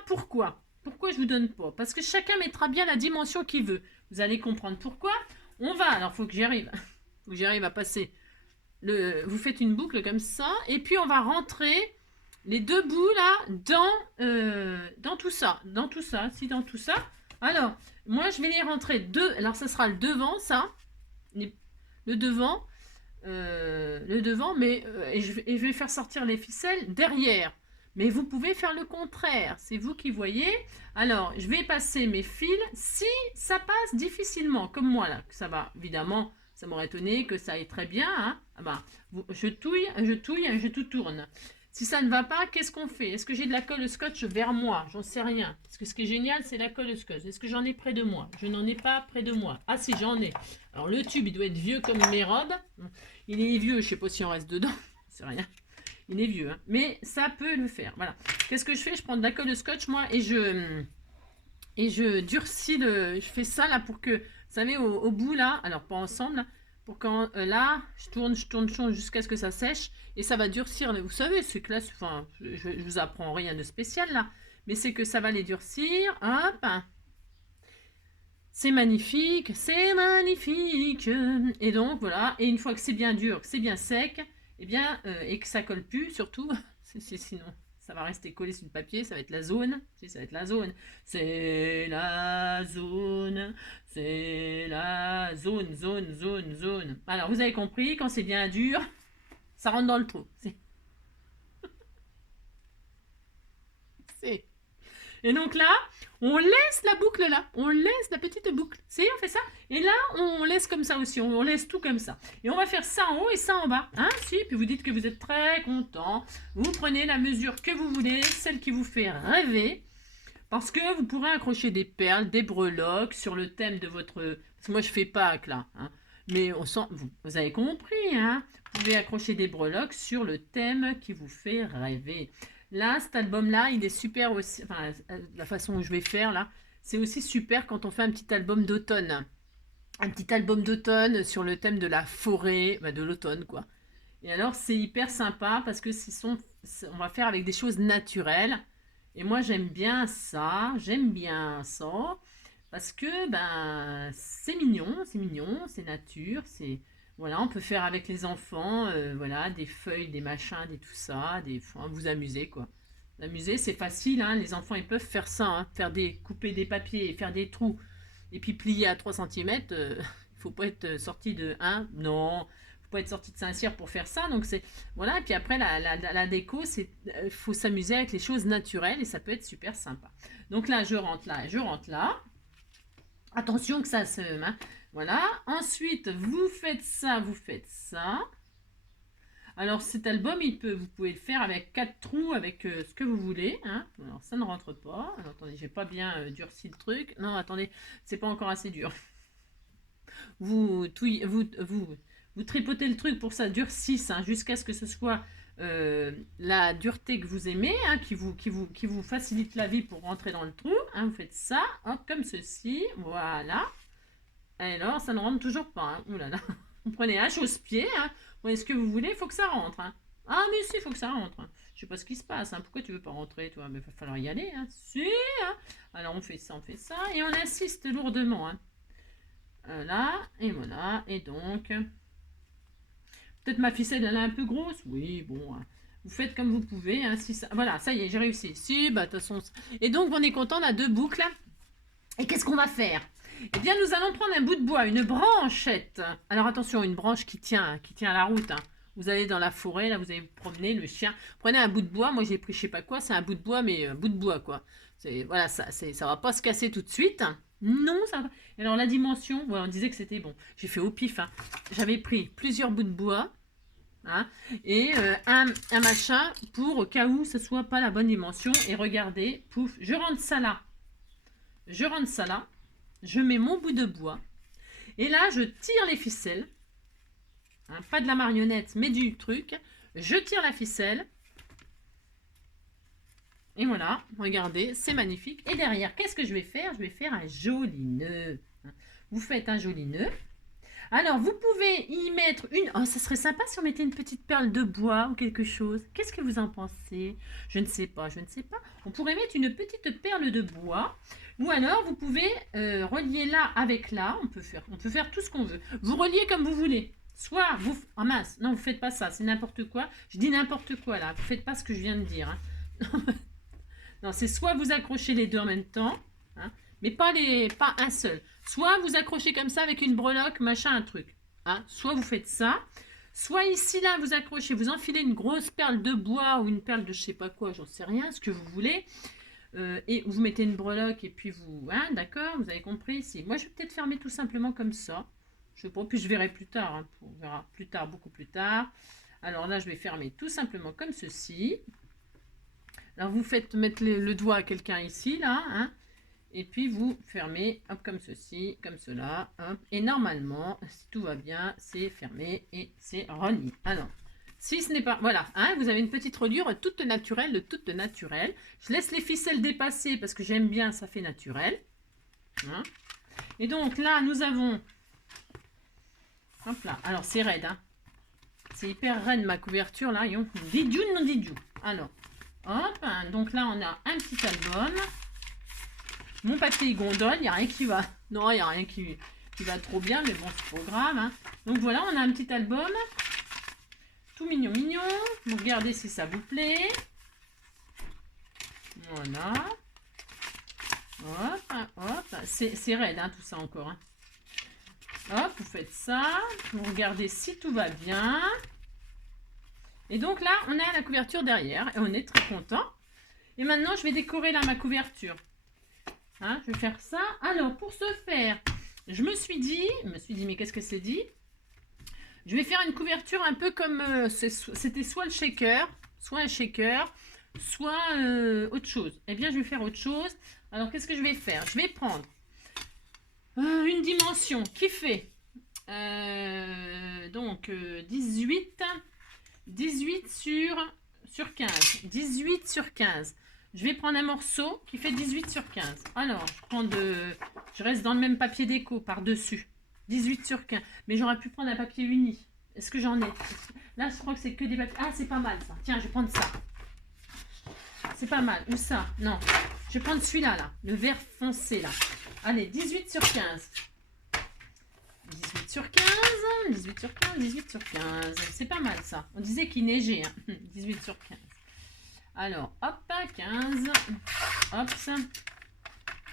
pourquoi. Pourquoi je vous donne pas? Parce que chacun mettra bien la dimension qu'il veut. Vous allez comprendre pourquoi. On va, alors faut que j'y arrive. Faut que j'y arrive à passer. Vous faites une boucle comme ça et puis on va rentrer les 2 bouts là dans tout ça, dans tout ça. Alors, moi, je vais les rentrer 2. Alors, ça sera le devant, ça. Le devant. Mais et je vais faire sortir les ficelles derrière. Mais vous pouvez faire le contraire. C'est vous qui voyez. Alors, je vais passer mes fils. Si ça passe difficilement, comme moi, là, ça va, évidemment, ça m'aurait étonné que ça aille très bien. Hein. Ah bah, je touille, je tout tourne. Si ça ne va pas, qu'est-ce qu'on fait? Est-ce que j'ai de la colle scotch vers moi? J'en sais rien. Parce que ce qui est génial, c'est la colle scotch. Est-ce que j'en ai près de moi? Je n'en ai pas près de moi. Ah si, j'en ai. Alors le tube, il doit être vieux comme mes robes. Il est vieux, je ne sais pas si on reste dedans. C'est rien. Il est vieux, hein. Mais ça peut le faire. Voilà. Qu'est-ce que je fais? Je prends de la colle scotch, moi, et je durcis je fais ça là pour que, vous savez, au bout là, alors pas ensemble, là, pour quand là, je tourne jusqu'à ce que ça sèche et ça va durcir. Vous savez, c'est que là, enfin, je vous apprends rien de spécial là, mais c'est que ça va les durcir. Hop, c'est magnifique, c'est magnifique. Et donc voilà, et une fois que c'est bien dur, que c'est bien sec, et bien et que ça colle plus surtout, sinon ça va rester collé sur le papier, ça va être la zone. Si, ça va être la zone. C'est la zone. C'est la zone. Alors, vous avez compris, quand c'est bien dur, ça rentre dans le trou. C'est... Et donc là, on laisse la boucle là. On laisse la petite boucle. C'est, on fait ça. Et là, on laisse comme ça aussi. On laisse tout comme ça. Et on va faire ça en haut et ça en bas. Hein, si, puis vous dites que vous êtes très content. Vous prenez la mesure que vous voulez, celle qui vous fait rêver. Parce que vous pourrez accrocher des perles, des breloques sur le thème de votre... Parce que moi, je fais Pâques, là. Hein. Mais on sent... vous avez compris, hein. Vous pouvez accrocher des breloques sur le thème qui vous fait rêver. Là, cet album-là, il est super aussi... Enfin, la façon où je vais faire, là, c'est aussi super quand on fait un petit album d'automne. Un petit album d'automne sur le thème de la forêt, de l'automne, quoi. Et alors, c'est hyper sympa parce que on va faire avec des choses naturelles. Et moi, j'aime bien ça, parce que c'est mignon, c'est nature, c'est voilà, on peut faire avec les enfants, voilà, des feuilles, des machins, des tout ça, vous amuser quoi. Vous amuser, c'est facile, hein, les enfants ils peuvent faire ça, hein, couper des papiers, faire des trous, et puis plier à 3 cm. Il faut pas être sorti de 1, non. Pas être sorti de Saint-Cyr pour faire ça, donc c'est voilà. Et puis après la déco, c'est faut s'amuser avec les choses naturelles et ça peut être super sympa. Donc là je rentre là, attention que ça se hein. Voilà, ensuite vous faites ça. Alors cet album vous pouvez le faire avec 4 trous, avec ce que vous voulez, hein. Alors ça ne rentre pas. Alors, attendez, j'ai pas bien durci le truc. Non, attendez, c'est pas encore assez dur. Vous tripotez le truc pour que ça durcisse, hein, jusqu'à ce que ce soit la dureté que vous aimez, hein, qui vous facilite la vie pour rentrer dans le trou. Hein, vous faites ça, hop, comme ceci, voilà. Alors, ça ne rentre toujours pas. Hein. Ouh là là. Vous prenez un chausse-pied, hein. Vous prenez ce que vous voulez, il faut que ça rentre. Hein. Ah, mais si, il faut que ça rentre. Hein. Je sais pas ce qui se passe. Hein. Pourquoi tu veux pas rentrer, toi? Mais il va falloir y aller. Hein. Si, hein. Alors, on fait ça, et on insiste lourdement. Hein. Là, et voilà. Et donc, peut-être ma ficelle, elle est un peu grosse. Oui, bon. Hein. Vous faites comme vous pouvez. Hein. Si ça... Voilà, ça y est, j'ai réussi. Si, bah, de toute façon. Et donc, on est content, on a 2 boucles. Et qu'est-ce qu'on va faire? Eh bien, nous allons prendre un bout de bois, une branchette. Alors, attention, une branche qui tient à la route. Hein. Vous allez dans la forêt, là, vous allez vous promener, le chien. Prenez un bout de bois. Moi, j'ai pris je sais pas quoi. C'est un bout de bois, mais un bout de bois, quoi. Voilà, ça va pas se casser tout de suite. Non, ça va. Alors, la dimension, ouais, on disait que c'était bon. J'ai fait au pif. Hein. J'avais pris plusieurs bouts de bois. Hein, et un machin pour au cas où ce soit pas la bonne dimension. Et regardez, pouf, je rentre ça là. Je mets mon bout de bois. Et là, je tire les ficelles. Hein, pas de la marionnette, mais du truc. Je tire la ficelle. Et voilà, regardez, c'est magnifique. Et derrière, qu'est-ce que je vais faire? Je vais faire un joli nœud. Vous faites un joli nœud. Alors, vous pouvez y mettre une... Oh, ça serait sympa si on mettait une petite perle de bois ou quelque chose. Qu'est-ce que vous en pensez? Je ne sais pas. On pourrait mettre une petite perle de bois. Ou alors, vous pouvez relier là avec là. On peut faire tout ce qu'on veut. Vous reliez comme vous voulez. Soit vous... Oh mince, non, vous ne faites pas ça. C'est n'importe quoi. Je dis n'importe quoi là. Vous ne faites pas ce que je viens de dire. Hein. Non, c'est soit vous accrochez les deux en même temps. Hein, mais pas un seul. Soit vous accrochez comme ça avec une breloque, machin, un truc. Hein. Soit vous faites ça. Soit ici, là, vous accrochez, vous enfilez une grosse perle de bois ou une perle de je sais pas quoi, j'en sais rien, ce que vous voulez. Et vous mettez une breloque et puis vous... Hein, d'accord, vous avez compris ici. Moi, je vais peut-être fermer tout simplement comme ça. Je sais pas, puis je verrai plus tard. Hein, on verra plus tard, beaucoup plus tard. Alors là, je vais fermer tout simplement comme ceci. Alors, vous faites mettre le doigt à quelqu'un ici, là, hein. Et puis vous fermez, hop, comme ceci, comme cela, hop. Et normalement, si tout va bien, c'est fermé et c'est relié. Alors, si ce n'est pas... Voilà, hein, vous avez une petite reliure toute naturelle, de toute naturelle. Je laisse les ficelles dépasser parce que j'aime bien, ça fait naturel. Hein. Et donc là, nous avons... Hop là, alors c'est raide, hein. C'est hyper raide ma couverture, là. Didiou, non didiou. Alors, hop, hein, donc là, on a un petit album. Mon papier gondole, il n'y a rien qui va. Non, il n'y a rien qui va trop bien, mais bon, c'est pas grave. Hein. Donc voilà, on a un petit album. Tout mignon, mignon. Vous regardez si ça vous plaît. Voilà. Hop, hop. C'est raide, hein, tout ça encore. Hein. Hop, vous faites ça. Vous regardez si tout va bien. Et donc là, on a la couverture derrière. Et on est très content. Et maintenant, je vais décorer là ma couverture. Hein, je vais faire ça. Alors, pour ce faire, je me suis dit, mais qu'est-ce que c'est dit? Je vais faire une couverture un peu comme, c'était soit le shaker, soit un shaker, soit autre chose. Eh bien, je vais faire autre chose. Alors, qu'est-ce que je vais faire? Je vais prendre une dimension qui fait, donc, 18 sur 15. 18 sur 15. Je vais prendre un morceau qui fait 18 sur 15. Alors, je reste dans le même papier déco par-dessus. 18 sur 15. Mais j'aurais pu prendre un papier uni. Est-ce que j'en ai? Là, je crois que c'est que des papiers. Ah, c'est pas mal ça. Tiens, je vais prendre ça. C'est pas mal. Ou ça? Non. Je vais prendre celui-là, là. Le vert foncé, là. Allez, 18 sur 15. 18 sur 15. 18 sur 15. 18 sur 15. C'est pas mal ça. On disait qu'il neigeait. Hein. 18 sur 15. Alors, hop, 15, hop,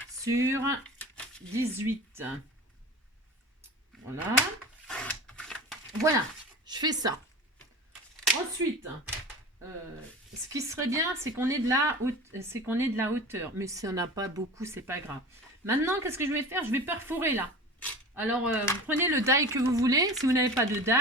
sur 18. Voilà. Voilà, je fais ça. Ensuite, ce qui serait bien, c'est qu'on ait de la hauteur. Mais si on n'a pas beaucoup, c'est pas grave. Maintenant, qu'est-ce que je vais faire? Je vais perforer là. Alors, vous prenez le die que vous voulez. Si vous n'avez pas de die,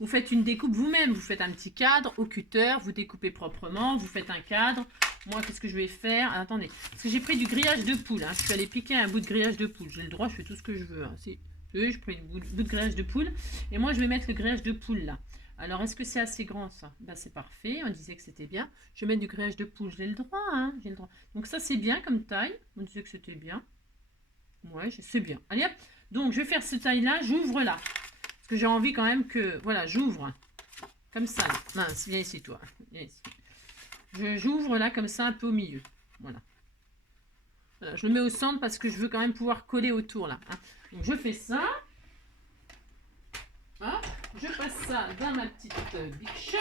vous faites une découpe vous-même. Vous faites un petit cadre au cutter, vous découpez proprement, vous faites un cadre. Moi, qu'est-ce que je vais faire? Ah, attendez, parce que j'ai pris du grillage de poule. Hein. Je suis allée piquer un bout de grillage de poule. J'ai le droit, je fais tout ce que je veux. Hein. Si je prends un bout de grillage de poule. Et moi, je vais mettre le grillage de poule là. Alors, est-ce que c'est assez grand, ça? Ben, c'est parfait, on disait que c'était bien. Je vais mettre du grillage de poule, j'ai le droit, hein, j'ai le droit. Donc ça, c'est bien comme taille, on disait que c'était bien. Ouais, c'est bien. Allez, hop. Donc, je vais faire cette taille-là, j'ouvre là. Parce que j'ai envie quand même que... Voilà, j'ouvre. Comme ça, là. Mince, viens ici, toi. Viens ici. J'ouvre là, comme ça, un peu au milieu. Voilà. Voilà. Je le mets au centre parce que je veux quand même pouvoir coller autour, là. Hein. Donc, je fais ça. Hop. Je passe ça dans ma petite Big Shot.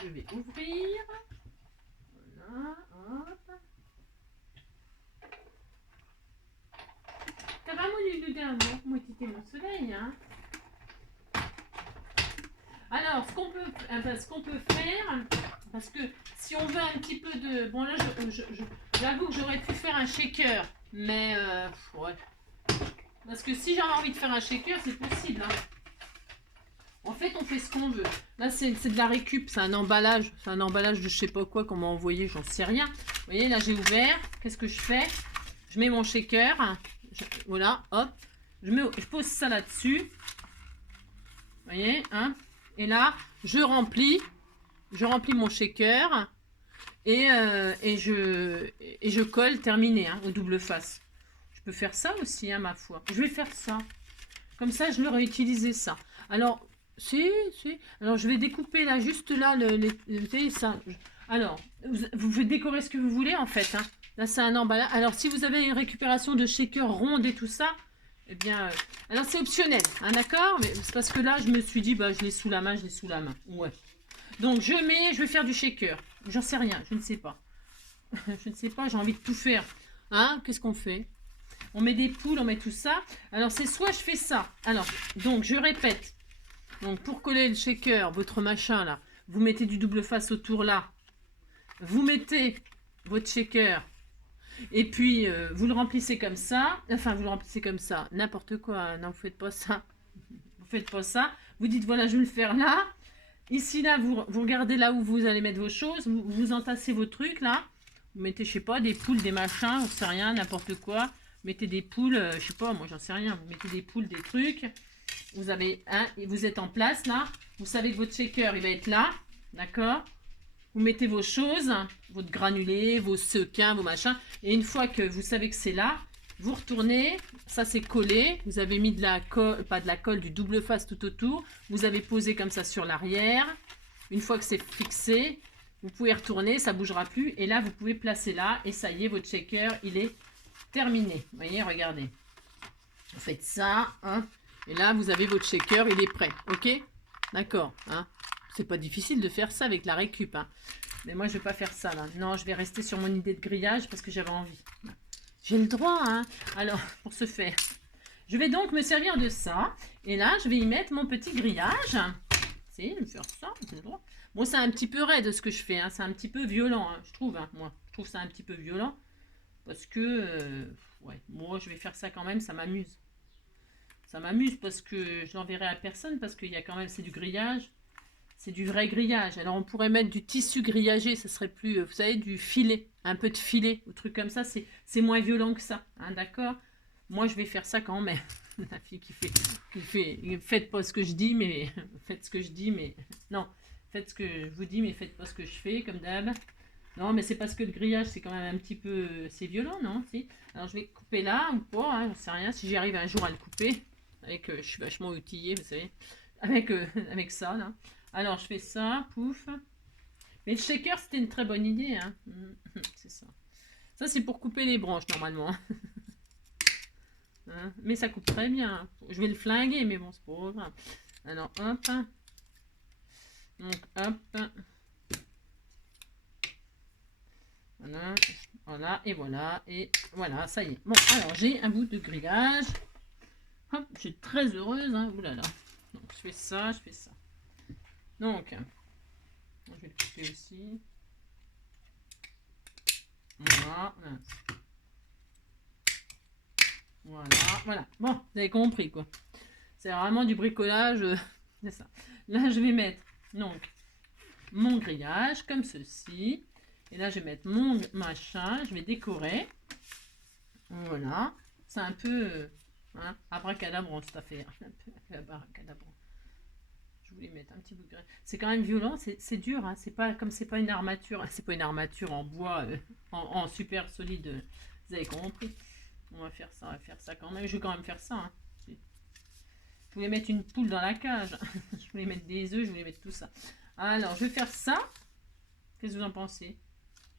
Je vais ouvrir. Voilà, hop. T'as vraiment lu le moi, moi, t'étais mon soleil, hein. Alors, ce qu'on peut faire, parce que si on veut un petit peu de... Bon, là, j'avoue que j'aurais pu faire un shaker, mais... ouais. Parce que si j'avais envie de faire un shaker, c'est possible, hein. En fait, on fait ce qu'on veut. Là, c'est de la récup, c'est un emballage. C'est un emballage de je sais pas quoi qu'on m'a envoyé, j'en sais rien. Vous voyez, là, j'ai ouvert. Qu'est-ce que je fais? Je mets mon shaker. Voilà, hop. Je pose ça là-dessus. Vous voyez, hein? Et là, je remplis mon shaker. Et je colle, terminé, hein, au double face. Je peux faire ça aussi, hein, ma foi. Je vais faire ça. Comme ça, je leur ai utilisé ça. Alors... Si. Alors, je vais découper là, juste là, ça. Alors, vous pouvez décorer ce que vous voulez, en fait. Hein. Là, c'est un emballage. Alors, si vous avez une récupération de shaker ronde et tout ça, eh bien... alors, c'est optionnel, hein, d'accord? Mais c'est parce que là, je me suis dit, bah, je l'ai sous la main, Ouais. Donc, je vais faire du shaker. J'en sais rien, je ne sais pas. Je ne sais pas, j'ai envie de tout faire. Hein? Qu'est-ce qu'on fait? On met des poules, on met tout ça. Alors, c'est soit je fais ça. Alors, donc, je répète. Donc, pour coller le shaker, votre machin là, vous mettez du double face autour là. Vous mettez votre shaker. Et puis, vous le remplissez comme ça. Enfin, vous le remplissez comme ça. N'importe quoi. Non, vous faites pas ça. Vous faites pas ça. Vous dites, voilà, je vais le faire là. Ici, là, vous regardez là où vous allez mettre vos choses. Vous entassez vos trucs là. Vous mettez, je sais pas, des poules, des machins, on sait rien, n'importe quoi. Vous mettez des poules, je sais pas, moi j'en sais rien. Vous mettez des poules, des trucs. Vous avez un, et vous êtes en place là. Vous savez que votre shaker il va être là, d'accord? Vous mettez vos choses, votre granulé, vos sequins, vos machins. Et une fois que vous savez que c'est là, vous retournez. Ça c'est collé. Vous avez mis de la colle, pas de la colle, du double face tout autour. Vous avez posé comme ça sur l'arrière. Une fois que c'est fixé, vous pouvez retourner, ça bougera plus. Et là vous pouvez placer là. Et ça y est, votre shaker il est terminé. Vous voyez, regardez. Vous faites ça, hein. Et là, vous avez votre shaker, il est prêt. Ok? D'accord. Hein? C'est pas difficile de faire ça avec la récup. Hein? Mais moi, je vais pas faire ça là. Non, je vais rester sur mon idée de grillage parce que j'avais envie. J'ai le droit. Hein? Alors, pour ce faire, je vais donc me servir de ça. Et là, je vais y mettre mon petit grillage. C'est, je vais faire ça. J'ai le droit. Bon, c'est un petit peu raide ce que je fais. Hein? C'est un petit peu violent, hein, je trouve. Hein, moi, je trouve ça un petit peu violent. Parce que, ouais, moi, je vais faire ça quand même. Ça m'amuse. Ça m'amuse parce que je l'enverrai à personne parce qu'il y a quand même, c'est du grillage. C'est du vrai grillage. Alors on pourrait mettre du tissu grillagé, ça serait plus, vous savez, du filet, un peu de filet, ou truc comme ça, c'est moins violent que ça, hein, d'accord? Moi je vais faire ça quand même. La fille qui fait, faites pas ce que je dis, mais faites ce que je dis, mais non, faites ce que je vous dis, mais faites pas ce que je fais, comme d'hab. Non, mais c'est parce que le grillage, c'est quand même un petit peu, c'est violent, non? Si. Alors je vais couper là ou pas, hein, j'en sais rien. Si j'y arrive un jour à le couper. Avec, je suis vachement outillée, vous savez, avec ça, là. Alors, je fais ça, pouf. Mais le shaker, c'était une très bonne idée, hein. C'est ça. Ça, c'est pour couper les branches, normalement. Hein? Mais ça coupe très bien. Je vais le flinguer, mais bon, c'est pas grave. Alors, hop. Donc, hop. Voilà, voilà, et voilà, ça y est. Bon, alors, j'ai un bout de grillage. Hop, je suis très heureuse, hein. Ouh là là. Donc, je fais ça, Donc, je vais le couper aussi. Voilà. Voilà. Bon, vous avez compris, quoi. C'est vraiment du bricolage. C'est ça. Là, je vais mettre, donc, mon grillage, comme ceci. Et là, je vais mettre mon machin. Je vais décorer. Voilà. C'est un peu... Hein, abracadabrant cette affaire. Un peu abracadabrant. Je voulais mettre un petit bout de grès. C'est quand même violent, c'est dur. Hein. C'est pas comme c'est pas une armature. C'est pas une armature en bois, en super solide. Vous avez compris. On va faire ça quand même. Je vais quand même faire ça. Hein. Je voulais mettre une poule dans la cage. Je voulais mettre des œufs, je voulais mettre tout ça. Alors, je vais faire ça. Qu'est-ce que vous en pensez?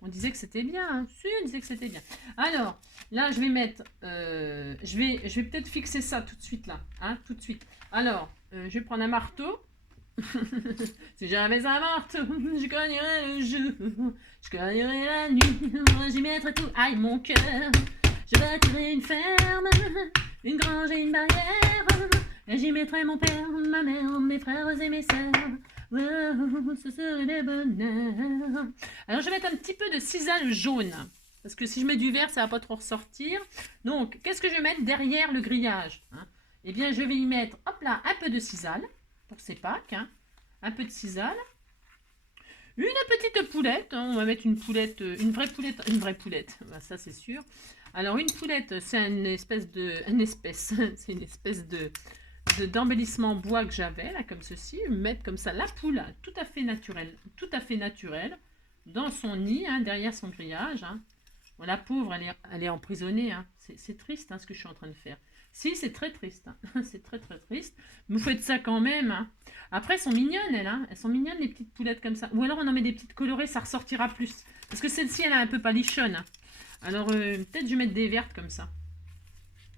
On disait que c'était bien. Hein. Si, on disait que c'était bien. Alors, là, je vais mettre... je vais peut-être fixer ça tout de suite, là. Hein, tout de suite. Alors, je vais prendre un marteau. Si j'avais un marteau, je cognerais le jour. Je cognerais la nuit. J'y mettrais tout. Aïe, mon cœur. Je bâtirais une ferme, une grange et une barrière. Et j'y mettrais mon père, ma mère, mes frères et mes sœurs. Oh, ce serait le bonheur. Alors, je vais mettre un petit peu de sisal jaune. Parce que si je mets du vert, ça ne va pas trop ressortir. Donc, qu'est-ce que je vais mettre derrière le grillage, hein? Eh bien, je vais y mettre, hop là, un peu de sisal. Pour ces Pâques. Hein. Un peu de sisal. Une petite poulette. Hein. On va mettre une poulette, une vraie poulette. Ben, ça, c'est sûr. Alors, une poulette, c'est une espèce d'embellissement bois que j'avais, là, comme ceci. Mettre comme ça la poule, tout à fait naturelle, dans son nid, hein, derrière son grillage. Hein. Bon, la pauvre, elle est emprisonnée. Hein. C'est triste, hein, ce que je suis en train de faire. Si, c'est très triste. Hein. C'est très, très triste. Vous faites ça quand même. Hein. Après, elles sont mignonnes, elles. Hein. Elles sont mignonnes, les petites poulettes comme ça. Ou alors, on en met des petites colorées, ça ressortira plus. Parce que celle-ci, elle est un peu palichonne. Hein. Alors, peut-être je vais mettre des vertes comme ça.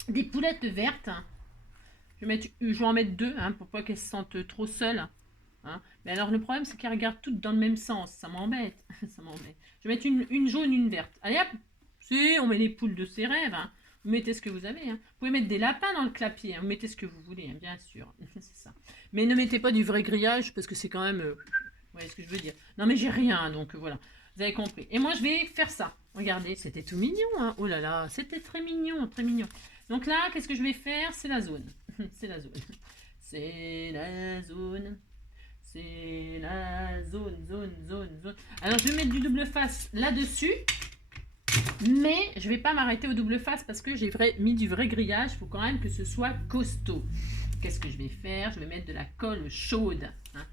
Des poulettes vertes. Hein. Je vais en mettre deux, hein, pour pas qu'elles se sentent trop seules. Hein. Mais alors, le problème, c'est qu'elles regardent toutes dans le même sens. Ça m'embête. Ça m'embête. Je vais mettre une jaune, une verte. Allez, hop. Si, on met les poules de ses rêves. Hein. Vous mettez ce que vous avez. Hein. Vous pouvez mettre des lapins dans le clapier. Hein. Vous mettez ce que vous voulez, hein, bien sûr. C'est ça. Mais ne mettez pas du vrai grillage parce que c'est quand même... vous voyez ce que je veux dire. Non, mais j'ai rien, donc voilà. Vous avez compris. Et moi, je vais faire ça. Regardez, c'était tout mignon. Hein. Oh là là, c'était très mignon, très mignon. Donc là, qu'est-ce que je vais faire? C'est la zone. C'est la zone. C'est la zone. C'est la zone. Alors, je vais mettre du double face là-dessus. Mais je ne vais pas m'arrêter au double face parce que j'ai mis du vrai grillage. Il faut quand même que ce soit costaud. Qu'est-ce que je vais faire? Je vais mettre de la colle chaude. Hein,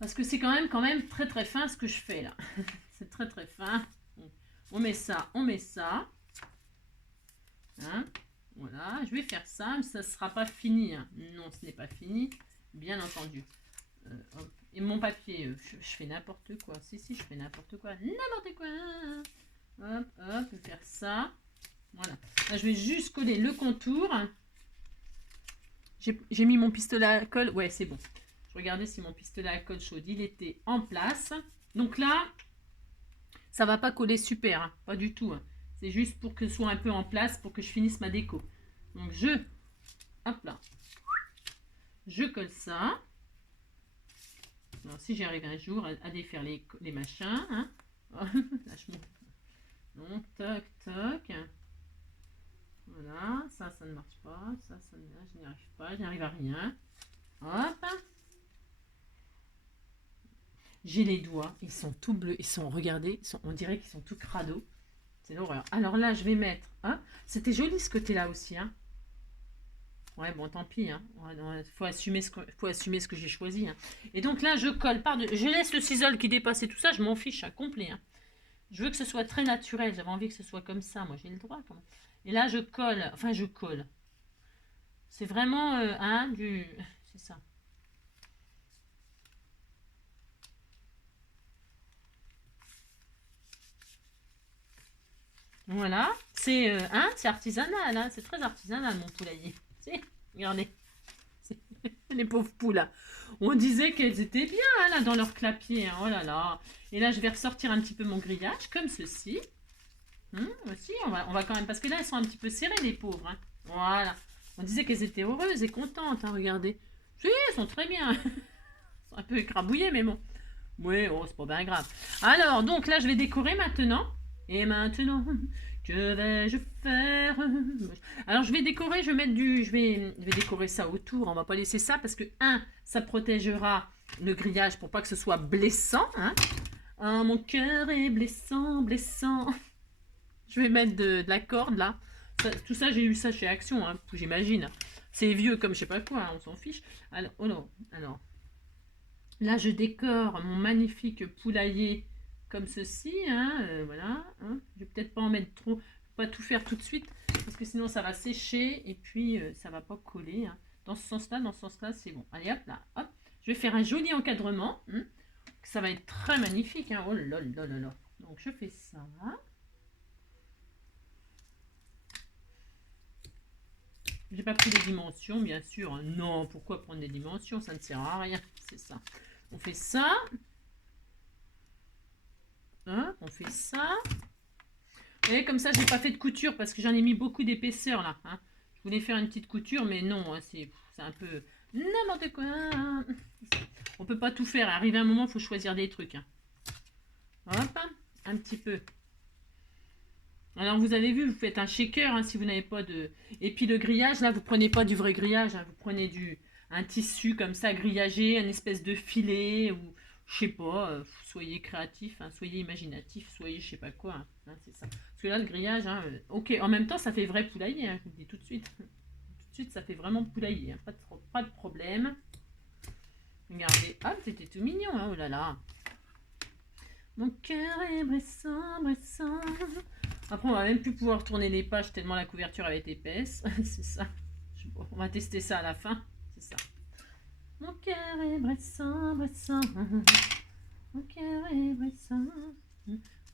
parce que c'est quand même très très fin ce que je fais là. C'est très très fin. On met ça. Hein, voilà, je vais faire ça. Mais ça ne sera pas fini. Hein. Non, ce n'est pas fini. Bien entendu. Et mon papier, je fais n'importe quoi. Si, je fais n'importe quoi. N'importe quoi. Hop, je vais faire ça. Voilà. Là, je vais juste coller le contour. J'ai mis mon pistolet à colle. Ouais, c'est bon. Je regardais si mon pistolet à colle chaude, il était en place. Donc là, ça va pas coller super. Hein. Pas du tout. Hein. C'est juste pour que ce soit un peu en place pour que je finisse ma déco. Donc hop là. Je colle ça. Alors, si j'arrive un jour à défaire les machins. Hein. Là, je monte. Donc, toc, toc. Voilà, ça ne marche pas. Ça, je n'y arrive pas. Je n'y arrive à rien. Hop. J'ai les doigts. Ils sont tout bleus. Regardez, on dirait qu'ils sont tout crado. C'est l'horreur. Alors là, je vais mettre... Hein, c'était joli ce côté-là aussi. Hein. Ouais, bon, tant pis. Hein. Faut assumer ce que j'ai choisi. Hein. Et donc là, je colle par-dessus. Je laisse le ciseau qui dépasse et tout ça. Je m'en fiche à complet. Hein. Je veux que ce soit très naturel. J'avais envie que ce soit comme ça. Moi, j'ai le droit. Quand même. Et là, je colle. Enfin, je colle. C'est vraiment c'est ça. Voilà. C'est artisanal. Hein. C'est très artisanal, mon poulailler. Regardez. Les pauvres poules. On disait qu'elles étaient bien là dans leur clapier. Hein. Oh là là. Et là, je vais ressortir un petit peu mon grillage comme ceci. Aussi, on va quand même... Parce que là, elles sont un petit peu serrées, les pauvres. Hein. Voilà. On disait qu'elles étaient heureuses et contentes. Hein, regardez. Si, elles sont très bien. Elles sont un peu écrabouillées, mais bon. Oui, oh, c'est pas bien grave. Alors, donc là, je vais décorer maintenant. Et maintenant, que vais-je faire? Alors, je vais décorer, je vais décorer ça autour. On va pas laisser ça parce que, ça protégera le grillage pour pas que ce soit blessant. Hein. Oh, mon cœur est blessant. Je vais mettre de la corde là. Tout ça, j'ai eu ça chez Action, hein, j'imagine. C'est vieux comme je sais pas quoi, hein, on s'en fiche. Alors, oh non, alors, là, je décore mon magnifique poulailler comme ceci, hein, voilà. Hein. Je vais peut-être pas en mettre trop, pas tout faire tout de suite, parce que sinon ça va sécher et puis ça va pas coller. Hein. Dans ce sens-là, c'est bon. Allez, hop, là, hop. Je vais faire un joli encadrement. Hein. Ça va être très magnifique. Hein. Oh là là là là. Donc, je fais ça. J'ai pas pris les dimensions, bien sûr. Non, pourquoi prendre des dimensions? Ça ne sert à rien. C'est ça. On fait ça. Hein, on fait ça. Et comme ça, j'ai pas fait de couture parce que j'en ai mis beaucoup d'épaisseur là. Hein. Je voulais faire une petite couture, mais non, hein, c'est un peu n'importe quoi. On peut pas tout faire. Arrivé un moment, il faut choisir des trucs. Hein. Hop, un petit peu. Alors vous avez vu, vous faites un shaker hein, si vous n'avez pas de. Et puis le grillage, là, vous prenez pas du vrai grillage, hein, vous prenez un tissu comme ça grillagé, une espèce de filet ou je sais pas. Soyez créatif, hein, soyez imaginatif, soyez je sais pas quoi. Hein, hein, c'est ça. Parce que là, le grillage, hein, ok, en même temps, ça fait vrai poulailler. Hein, je vous le dis tout de suite. Tout de suite, ça fait vraiment poulailler. Hein, pas de problème. Regardez, hop, c'était tout mignon. Hein, oh là là. Mon cœur est bressant, bressant. Après, on va même plus pouvoir tourner les pages tellement la couverture va être épaisse. C'est ça. On va tester ça à la fin. C'est ça. Mon cœur est bressant, bressant. Mon cœur est bressant.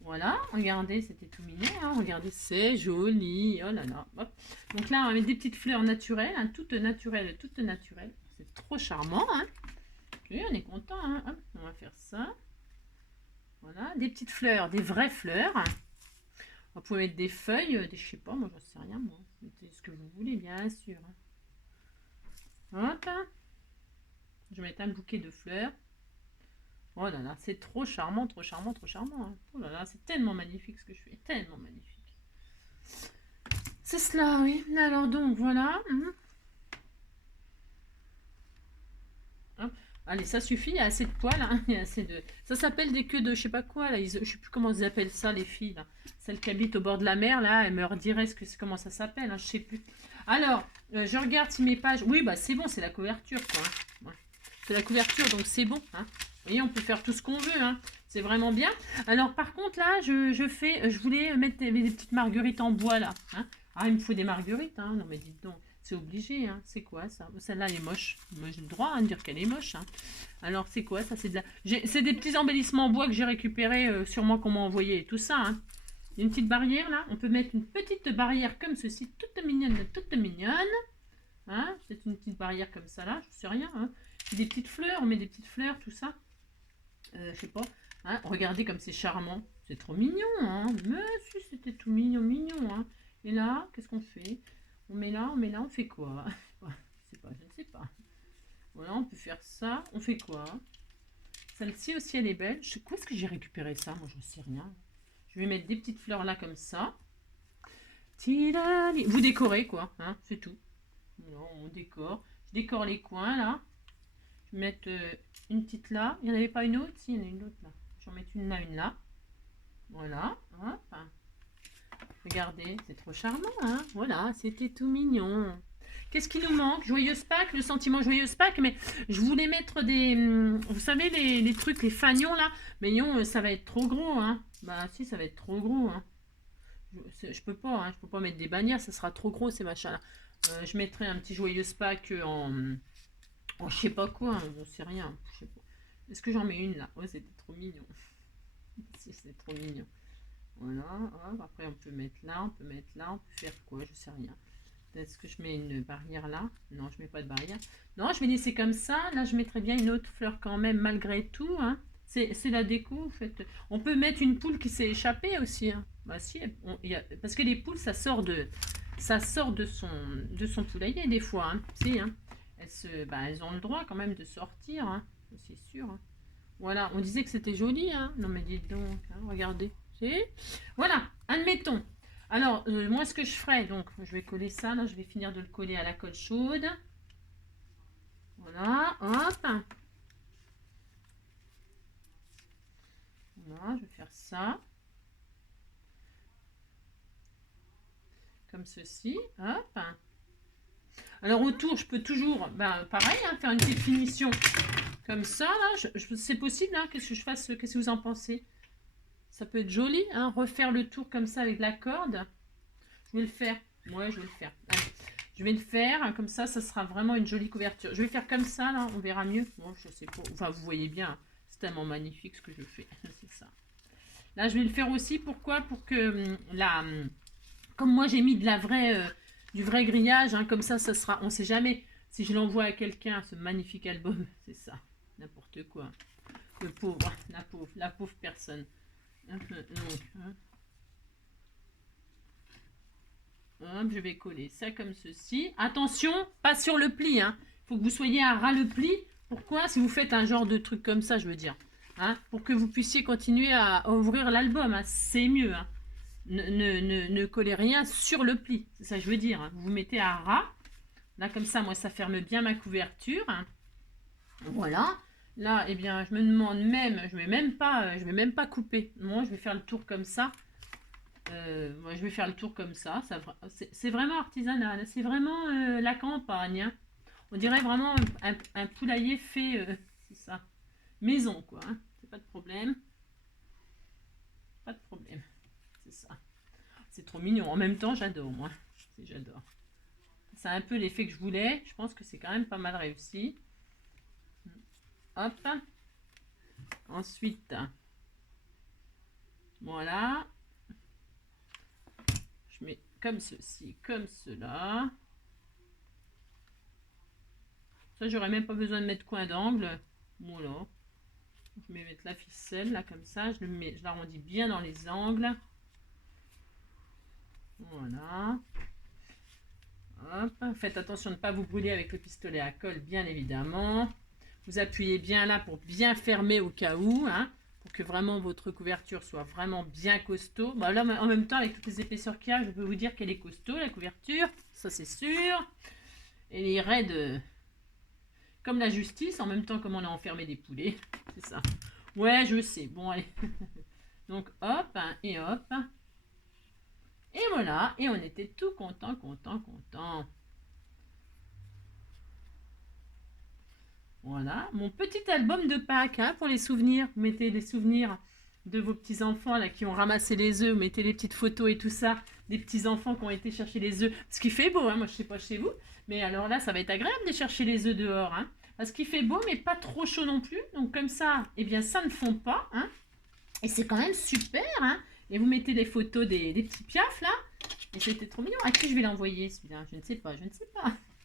Voilà, regardez, c'était tout mignon. Hein. Regardez, c'est joli. Oh là là. Hop. Donc là, on va mettre des petites fleurs naturelles, hein, toutes naturelles, toutes naturelles. C'est trop charmant. Hein. Ok, on est content. Hein. Hop, on va faire ça. Voilà, des petites fleurs, des vraies fleurs. Vous pouvez mettre des feuilles, je sais pas, moi j'en sais rien, moi. Mettez ce que vous voulez, bien sûr. Hop. Je vais mettre un bouquet de fleurs. Oh là là, c'est trop charmant, trop charmant, trop charmant. Hein. Oh là là, c'est tellement magnifique ce que je fais, tellement magnifique. C'est cela, oui. Alors donc, voilà. Hop. Allez, ça suffit, il y a assez de poils, hein. Il y a assez de... Ça s'appelle des queues de je sais pas quoi, là. Je sais plus comment ils appellent ça, les filles, là. Celles qui habitent au bord de la mer, là, elles me rediraient comment ça s'appelle, hein, je sais plus. Alors, je regarde si mes pages... Oui, bah c'est bon, c'est la couverture, quoi. Hein. Ouais. C'est la couverture, donc c'est bon, hein. Vous voyez, on peut faire tout ce qu'on veut, hein. C'est vraiment bien. Alors, par contre, là, je voulais mettre des petites marguerites en bois, là. Hein. Ah, il me faut des marguerites, hein. Non, mais dites donc. C'est obligé, hein. C'est quoi ça? Celle-là, elle est moche. Moi, j'ai le droit hein, de dire qu'elle est moche. Hein. Alors, c'est quoi ça? C'est des petits embellissements en bois que j'ai récupérés, sûrement qu'on m'a envoyé et tout ça. Hein. Il y a une petite barrière là. On peut mettre une petite barrière comme ceci, toute mignonne, toute mignonne. Hein. C'est une petite barrière comme ça là, je sais rien. Hein. Des petites fleurs, on met des petites fleurs, tout ça. Je sais pas. Hein. Regardez comme c'est charmant. C'est trop mignon. Hein. Mais si, c'était tout mignon, mignon. Hein. Et là, qu'est-ce qu'on fait? On met là, on fait quoi? Je ne sais pas. Voilà, on peut faire ça. On fait quoi? Celle-ci aussi, elle est belle. Où est-ce que j'ai récupéré ça? Moi, je ne sais rien. Je vais mettre des petites fleurs là, comme ça. Vous décorez, quoi. Hein, c'est tout. Non, on décore. Je décore les coins, là. Je vais mettre une petite là. Il n'y en avait pas une autre? Si, il y en a une autre là. Je vais en mettre une là, une là. Voilà. Hop. Regardez, c'est trop charmant, hein. Voilà, c'était tout mignon. Qu'est-ce qui nous manque? Joyeuse Pâques, le sentiment Joyeuse Pâques, mais je voulais mettre des... Vous savez, les trucs, les fanions, là. Mais non, ça va être trop gros, hein. Bah si, ça va être trop gros, hein. Je peux pas, hein. Je peux pas mettre des bannières, ça sera trop gros, ces machins-là. Je mettrai un petit Joyeuse Pâques en je sais pas quoi, hein. Je sais rien. Je sais pas. Est-ce que j'en mets une, là? Ouais, c'était trop mignon. Si, c'est trop mignon. Voilà, hop. Après on peut mettre là, on peut mettre là, on peut faire quoi, je sais rien. Est-ce que je mets une barrière là? Non, je mets pas de barrière. Non, je vais laisser comme ça. Là, je mettrai bien une autre fleur quand même, malgré tout. Hein. C'est la déco, en fait. On peut mettre une poule qui s'est échappée aussi. Hein. Bah si, parce que les poules, ça sort de son poulailler des fois. Hein. Si, hein. Elles ont le droit quand même de sortir, hein. C'est sûr. Hein. Voilà, on disait que c'était joli. Hein. Non mais dites donc, hein, regardez. Voilà, admettons. Alors, moi, ce que je ferai, donc, je vais coller ça. Là, je vais finir de le coller à la colle chaude. Voilà, hop. Voilà, je vais faire ça. Comme ceci, hop. Alors autour, je peux toujours, pareil, hein, faire une petite finition comme ça, là. C'est possible, hein, qu'est-ce que je fasse, qu'est-ce que vous en pensez? Ça peut être joli, hein, refaire le tour comme ça avec la corde. Je vais le faire. Ouais, je vais le faire. Allez, je vais le faire, hein, comme ça sera vraiment une jolie couverture. Je vais faire comme ça, là, on verra mieux. Bon, je sais pas, enfin, vous voyez bien, c'est tellement magnifique ce que je fais, c'est ça. Là, je vais le faire aussi, pourquoi? Pour que comme moi j'ai mis de la vraie, du vrai grillage, hein, comme ça sera, on sait jamais si je l'envoie à quelqu'un, ce magnifique album, c'est ça, n'importe quoi. Le pauvre, la pauvre personne. Donc, hein. Hop, je vais coller ça comme ceci. Attention, pas sur le pli, hein. Faut que vous soyez à ras le pli. Pourquoi? Si vous faites un genre de truc comme ça, je veux dire. Hein, pour que vous puissiez continuer à ouvrir l'album, hein, c'est mieux. Hein. Ne collez rien sur le pli, c'est ça que je veux dire. Hein. Vous vous mettez à ras. Là, comme ça, moi, ça ferme bien ma couverture. Hein. Voilà. Là, eh bien, je me demande même, je vais même pas couper. Moi, je vais faire le tour comme ça. Moi, je vais faire le tour comme ça. C'est vraiment artisanal. C'est vraiment la campagne. Hein. On dirait vraiment un poulailler fait, c'est ça, maison, quoi. Hein. C'est pas de problème. Pas de problème. C'est ça. C'est trop mignon. En même temps, j'adore, moi. J'adore. C'est un peu l'effet que je voulais. Je pense que c'est quand même pas mal réussi. Hop. Ensuite, voilà. Je mets comme ceci, comme cela. Ça, j'aurais même pas besoin de mettre coin d'angle. Voilà. Je vais mettre la ficelle, là, comme ça. Je l'arrondis bien dans les angles. Voilà. Hop. Faites attention de ne pas vous brûler avec le pistolet à colle, bien évidemment. Vous appuyez bien là pour bien fermer au cas où, hein, pour que vraiment votre couverture soit vraiment bien costaud. Bah là, en même temps, avec toutes les épaisseurs qu'il y a, je peux vous dire qu'elle est costaud, la couverture. Ça, c'est sûr. Elle est raide comme la justice, en même temps comme on a enfermé des poulets. C'est ça. Ouais, je sais. Bon, allez. Donc, hop, hein, et hop. Et voilà. Et on était tout content. Voilà, mon petit album de Pâques, hein, pour les souvenirs. Vous mettez les souvenirs de vos petits-enfants là qui ont ramassé les œufs. Vous mettez les petites photos et tout ça. Des petits-enfants qui ont été chercher les œufs. Ce qui fait beau, hein, moi je sais pas chez vous. Mais alors là, ça va être agréable de chercher les œufs dehors. Hein, parce qu'il fait beau, mais pas trop chaud non plus. Donc comme ça, eh bien ça ne fond pas. Hein, et c'est quand même super. Hein, et vous mettez des photos des petits piafs là. Et c'était trop mignon. À qui je vais l'envoyer celui-là? Je ne sais pas.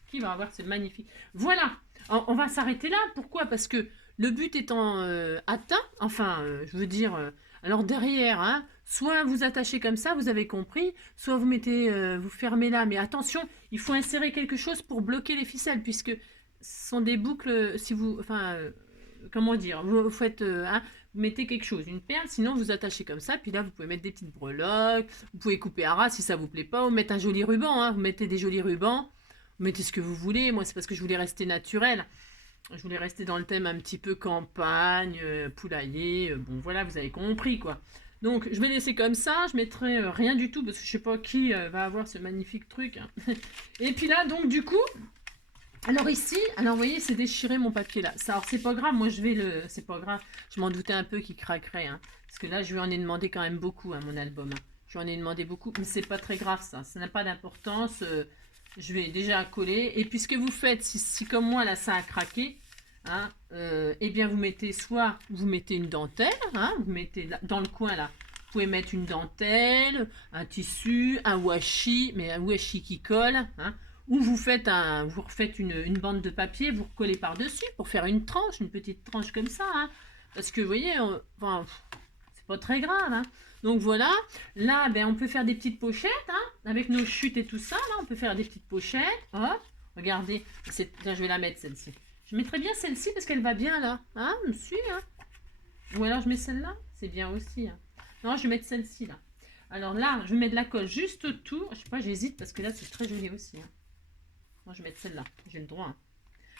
Qui va avoir ce magnifique... Voilà. On va s'arrêter là. Pourquoi? Parce que le but étant atteint, enfin, je veux dire, alors derrière, hein, soit vous attachez comme ça, vous avez compris, soit vous mettez, vous fermez là, mais attention, il faut insérer quelque chose pour bloquer les ficelles, puisque ce sont des boucles, si vous, enfin, comment dire, vous faites, hein, vous mettez quelque chose, une perle, sinon vous attachez comme ça, puis là vous pouvez mettre des petites breloques, vous pouvez couper à ras si ça vous plaît pas, ou mettre un joli ruban, hein, vous mettez des jolis rubans, vous mettez ce que vous voulez, moi c'est parce que je voulais rester naturel. Je voulais rester dans le thème un petit peu campagne, poulailler, bon voilà, vous avez compris quoi. Donc je vais laisser comme ça, je mettrai rien du tout parce que je sais pas qui va avoir ce magnifique truc. Hein. Et puis là, donc du coup, alors ici, alors vous voyez, c'est déchiré mon papier là. Ça, alors c'est pas grave, moi je vais le... C'est pas grave, je m'en doutais un peu qu'il craquerait. Hein. Parce que là, je lui en ai demandé quand même beaucoup, hein, mon album. Hein. Je lui en ai demandé beaucoup, mais c'est pas très grave ça, ça n'a pas d'importance. Je vais déjà coller. Et puis ce que vous faites, si comme moi là ça a craqué, hein, eh bien vous mettez soit vous mettez une dentelle, hein, vous mettez là, dans le coin là, vous pouvez mettre une dentelle, un tissu, un washi, mais un washi qui colle, hein, ou vous faites vous refaites une bande de papier, vous recollez par dessus pour faire une tranche, une petite tranche comme ça, hein, parce que vous voyez, enfin, c'est pas très grave, hein. Donc voilà, là ben, on peut faire des petites pochettes, hein, avec nos chutes et tout ça, là on peut faire des petites pochettes, hop, regardez, tiens, je vais la mettre celle-ci. Je mettrai bien celle-ci parce qu'elle va bien là, hein, me suis, hein. Ou alors je mets celle-là, c'est bien aussi, hein. Non, je vais mettre celle-ci là. Alors là, je mets de la colle juste autour, je sais pas, j'hésite parce que là c'est très joli aussi, hein. Moi je vais mettre celle-là, j'ai le droit, hein.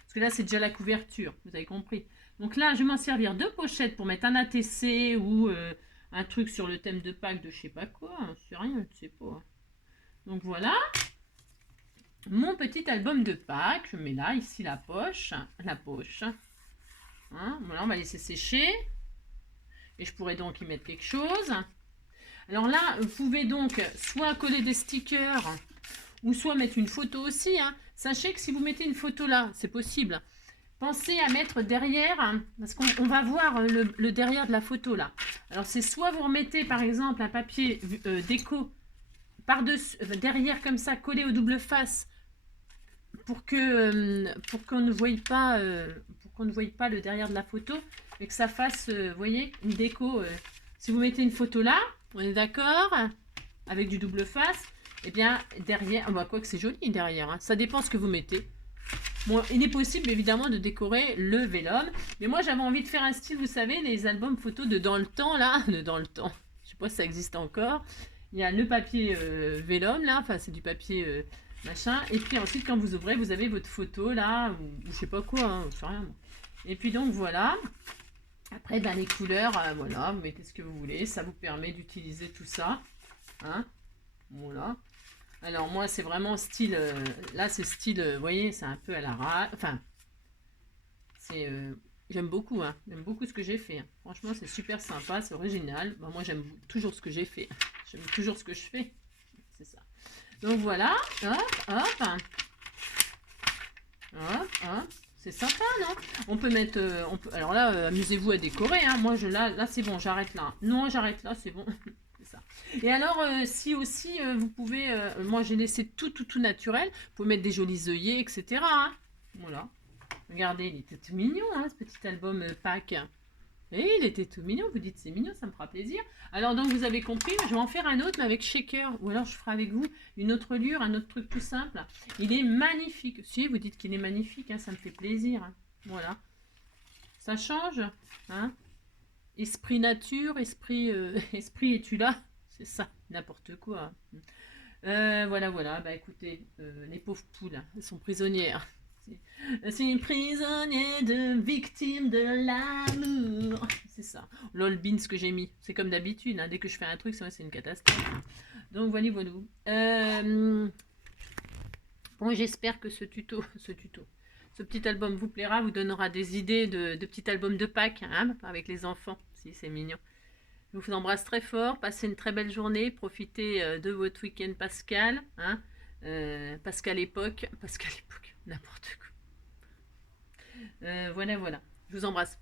Parce que là c'est déjà la couverture, vous avez compris. Donc là, je vais m'en servir de pochette pour mettre un ATC ou... un truc sur le thème de Pâques de je sais pas quoi, c'est rien, je sais pas. Donc voilà. mon petit album de Pâques. Je mets là, ici la poche. La poche. Hein, voilà, on va laisser sécher. Et je pourrais donc y mettre quelque chose. Alors là, vous pouvez donc soit coller des stickers ou soit mettre une photo aussi. Hein. Sachez que si vous mettez une photo là, c'est possible. Pensez à mettre derrière, hein, parce qu'on va voir le derrière de la photo là. Alors c'est soit vous remettez par exemple un papier déco par-dessus, derrière comme ça, collé au double face pour qu'on ne voie pas le derrière de la photo et que ça fasse, vous voyez, une déco. Si vous mettez une photo là, on est d'accord, avec du double face, et bien derrière, bah quoi que c'est joli derrière, hein, ça dépend ce que vous mettez. Bon, il est possible évidemment de décorer le vélum, mais moi j'avais envie de faire un style, vous savez, les albums photos de dans le temps là, de dans le temps. Je sais pas si ça existe encore. Il y a le papier vélum là, enfin c'est du papier machin, et puis ensuite quand vous ouvrez, vous avez votre photo là, ou je sais pas quoi, hein, je sais rien. Et puis donc voilà. Après, ben, les couleurs, voilà, vous mettez ce que vous voulez, ça vous permet d'utiliser tout ça. Hein, voilà. Alors moi, c'est vraiment style, là c'est style, vous voyez, c'est un peu à la rate. Enfin, c'est, j'aime beaucoup, hein, j'aime beaucoup ce que j'ai fait. Hein. Franchement, c'est super sympa, c'est original. Ben, moi, j'aime toujours ce que j'ai fait. J'aime toujours ce que je fais. C'est ça. Donc voilà, hop, hop, hop, hop. C'est sympa, non? On peut mettre, alors là, amusez-vous à décorer. Hein. Moi, là, c'est bon, j'arrête là. Non, j'arrête là, c'est bon. C'est ça. Et alors, si aussi, vous pouvez, moi, j'ai laissé tout naturel. Vous pouvez mettre des jolis œillets, etc. Hein. Voilà. Regardez, il était tout mignon, hein, ce petit album Pâques. Et il était tout mignon, vous dites c'est mignon, ça me fera plaisir. Alors donc vous avez compris, je vais en faire un autre mais avec shaker. Ou alors je ferai avec vous une autre lure, un autre truc tout simple. Il est magnifique. Si vous dites qu'il est magnifique, hein, ça me fait plaisir. Hein. Voilà. Ça change. Hein. Esprit nature, esprit es-tu là? C'est ça, n'importe quoi. Voilà. Bah écoutez, les pauvres poules, hein, elles sont prisonnières. Je suis prisonnier de victime de l'amour. C'est ça. Lol beans que j'ai mis. C'est comme d'habitude. Hein. Dès que je fais un truc, c'est une catastrophe. Donc voilà. Bon, j'espère que ce petit album vous plaira, vous donnera des idées de petits albums de Pâques hein, avec les enfants. Si, c'est mignon. Je vous embrasse très fort. Passez une très belle journée. Profitez de votre week-end pascal. Hein. Pascal époque. N'importe quoi. Voilà. Je vous embrasse.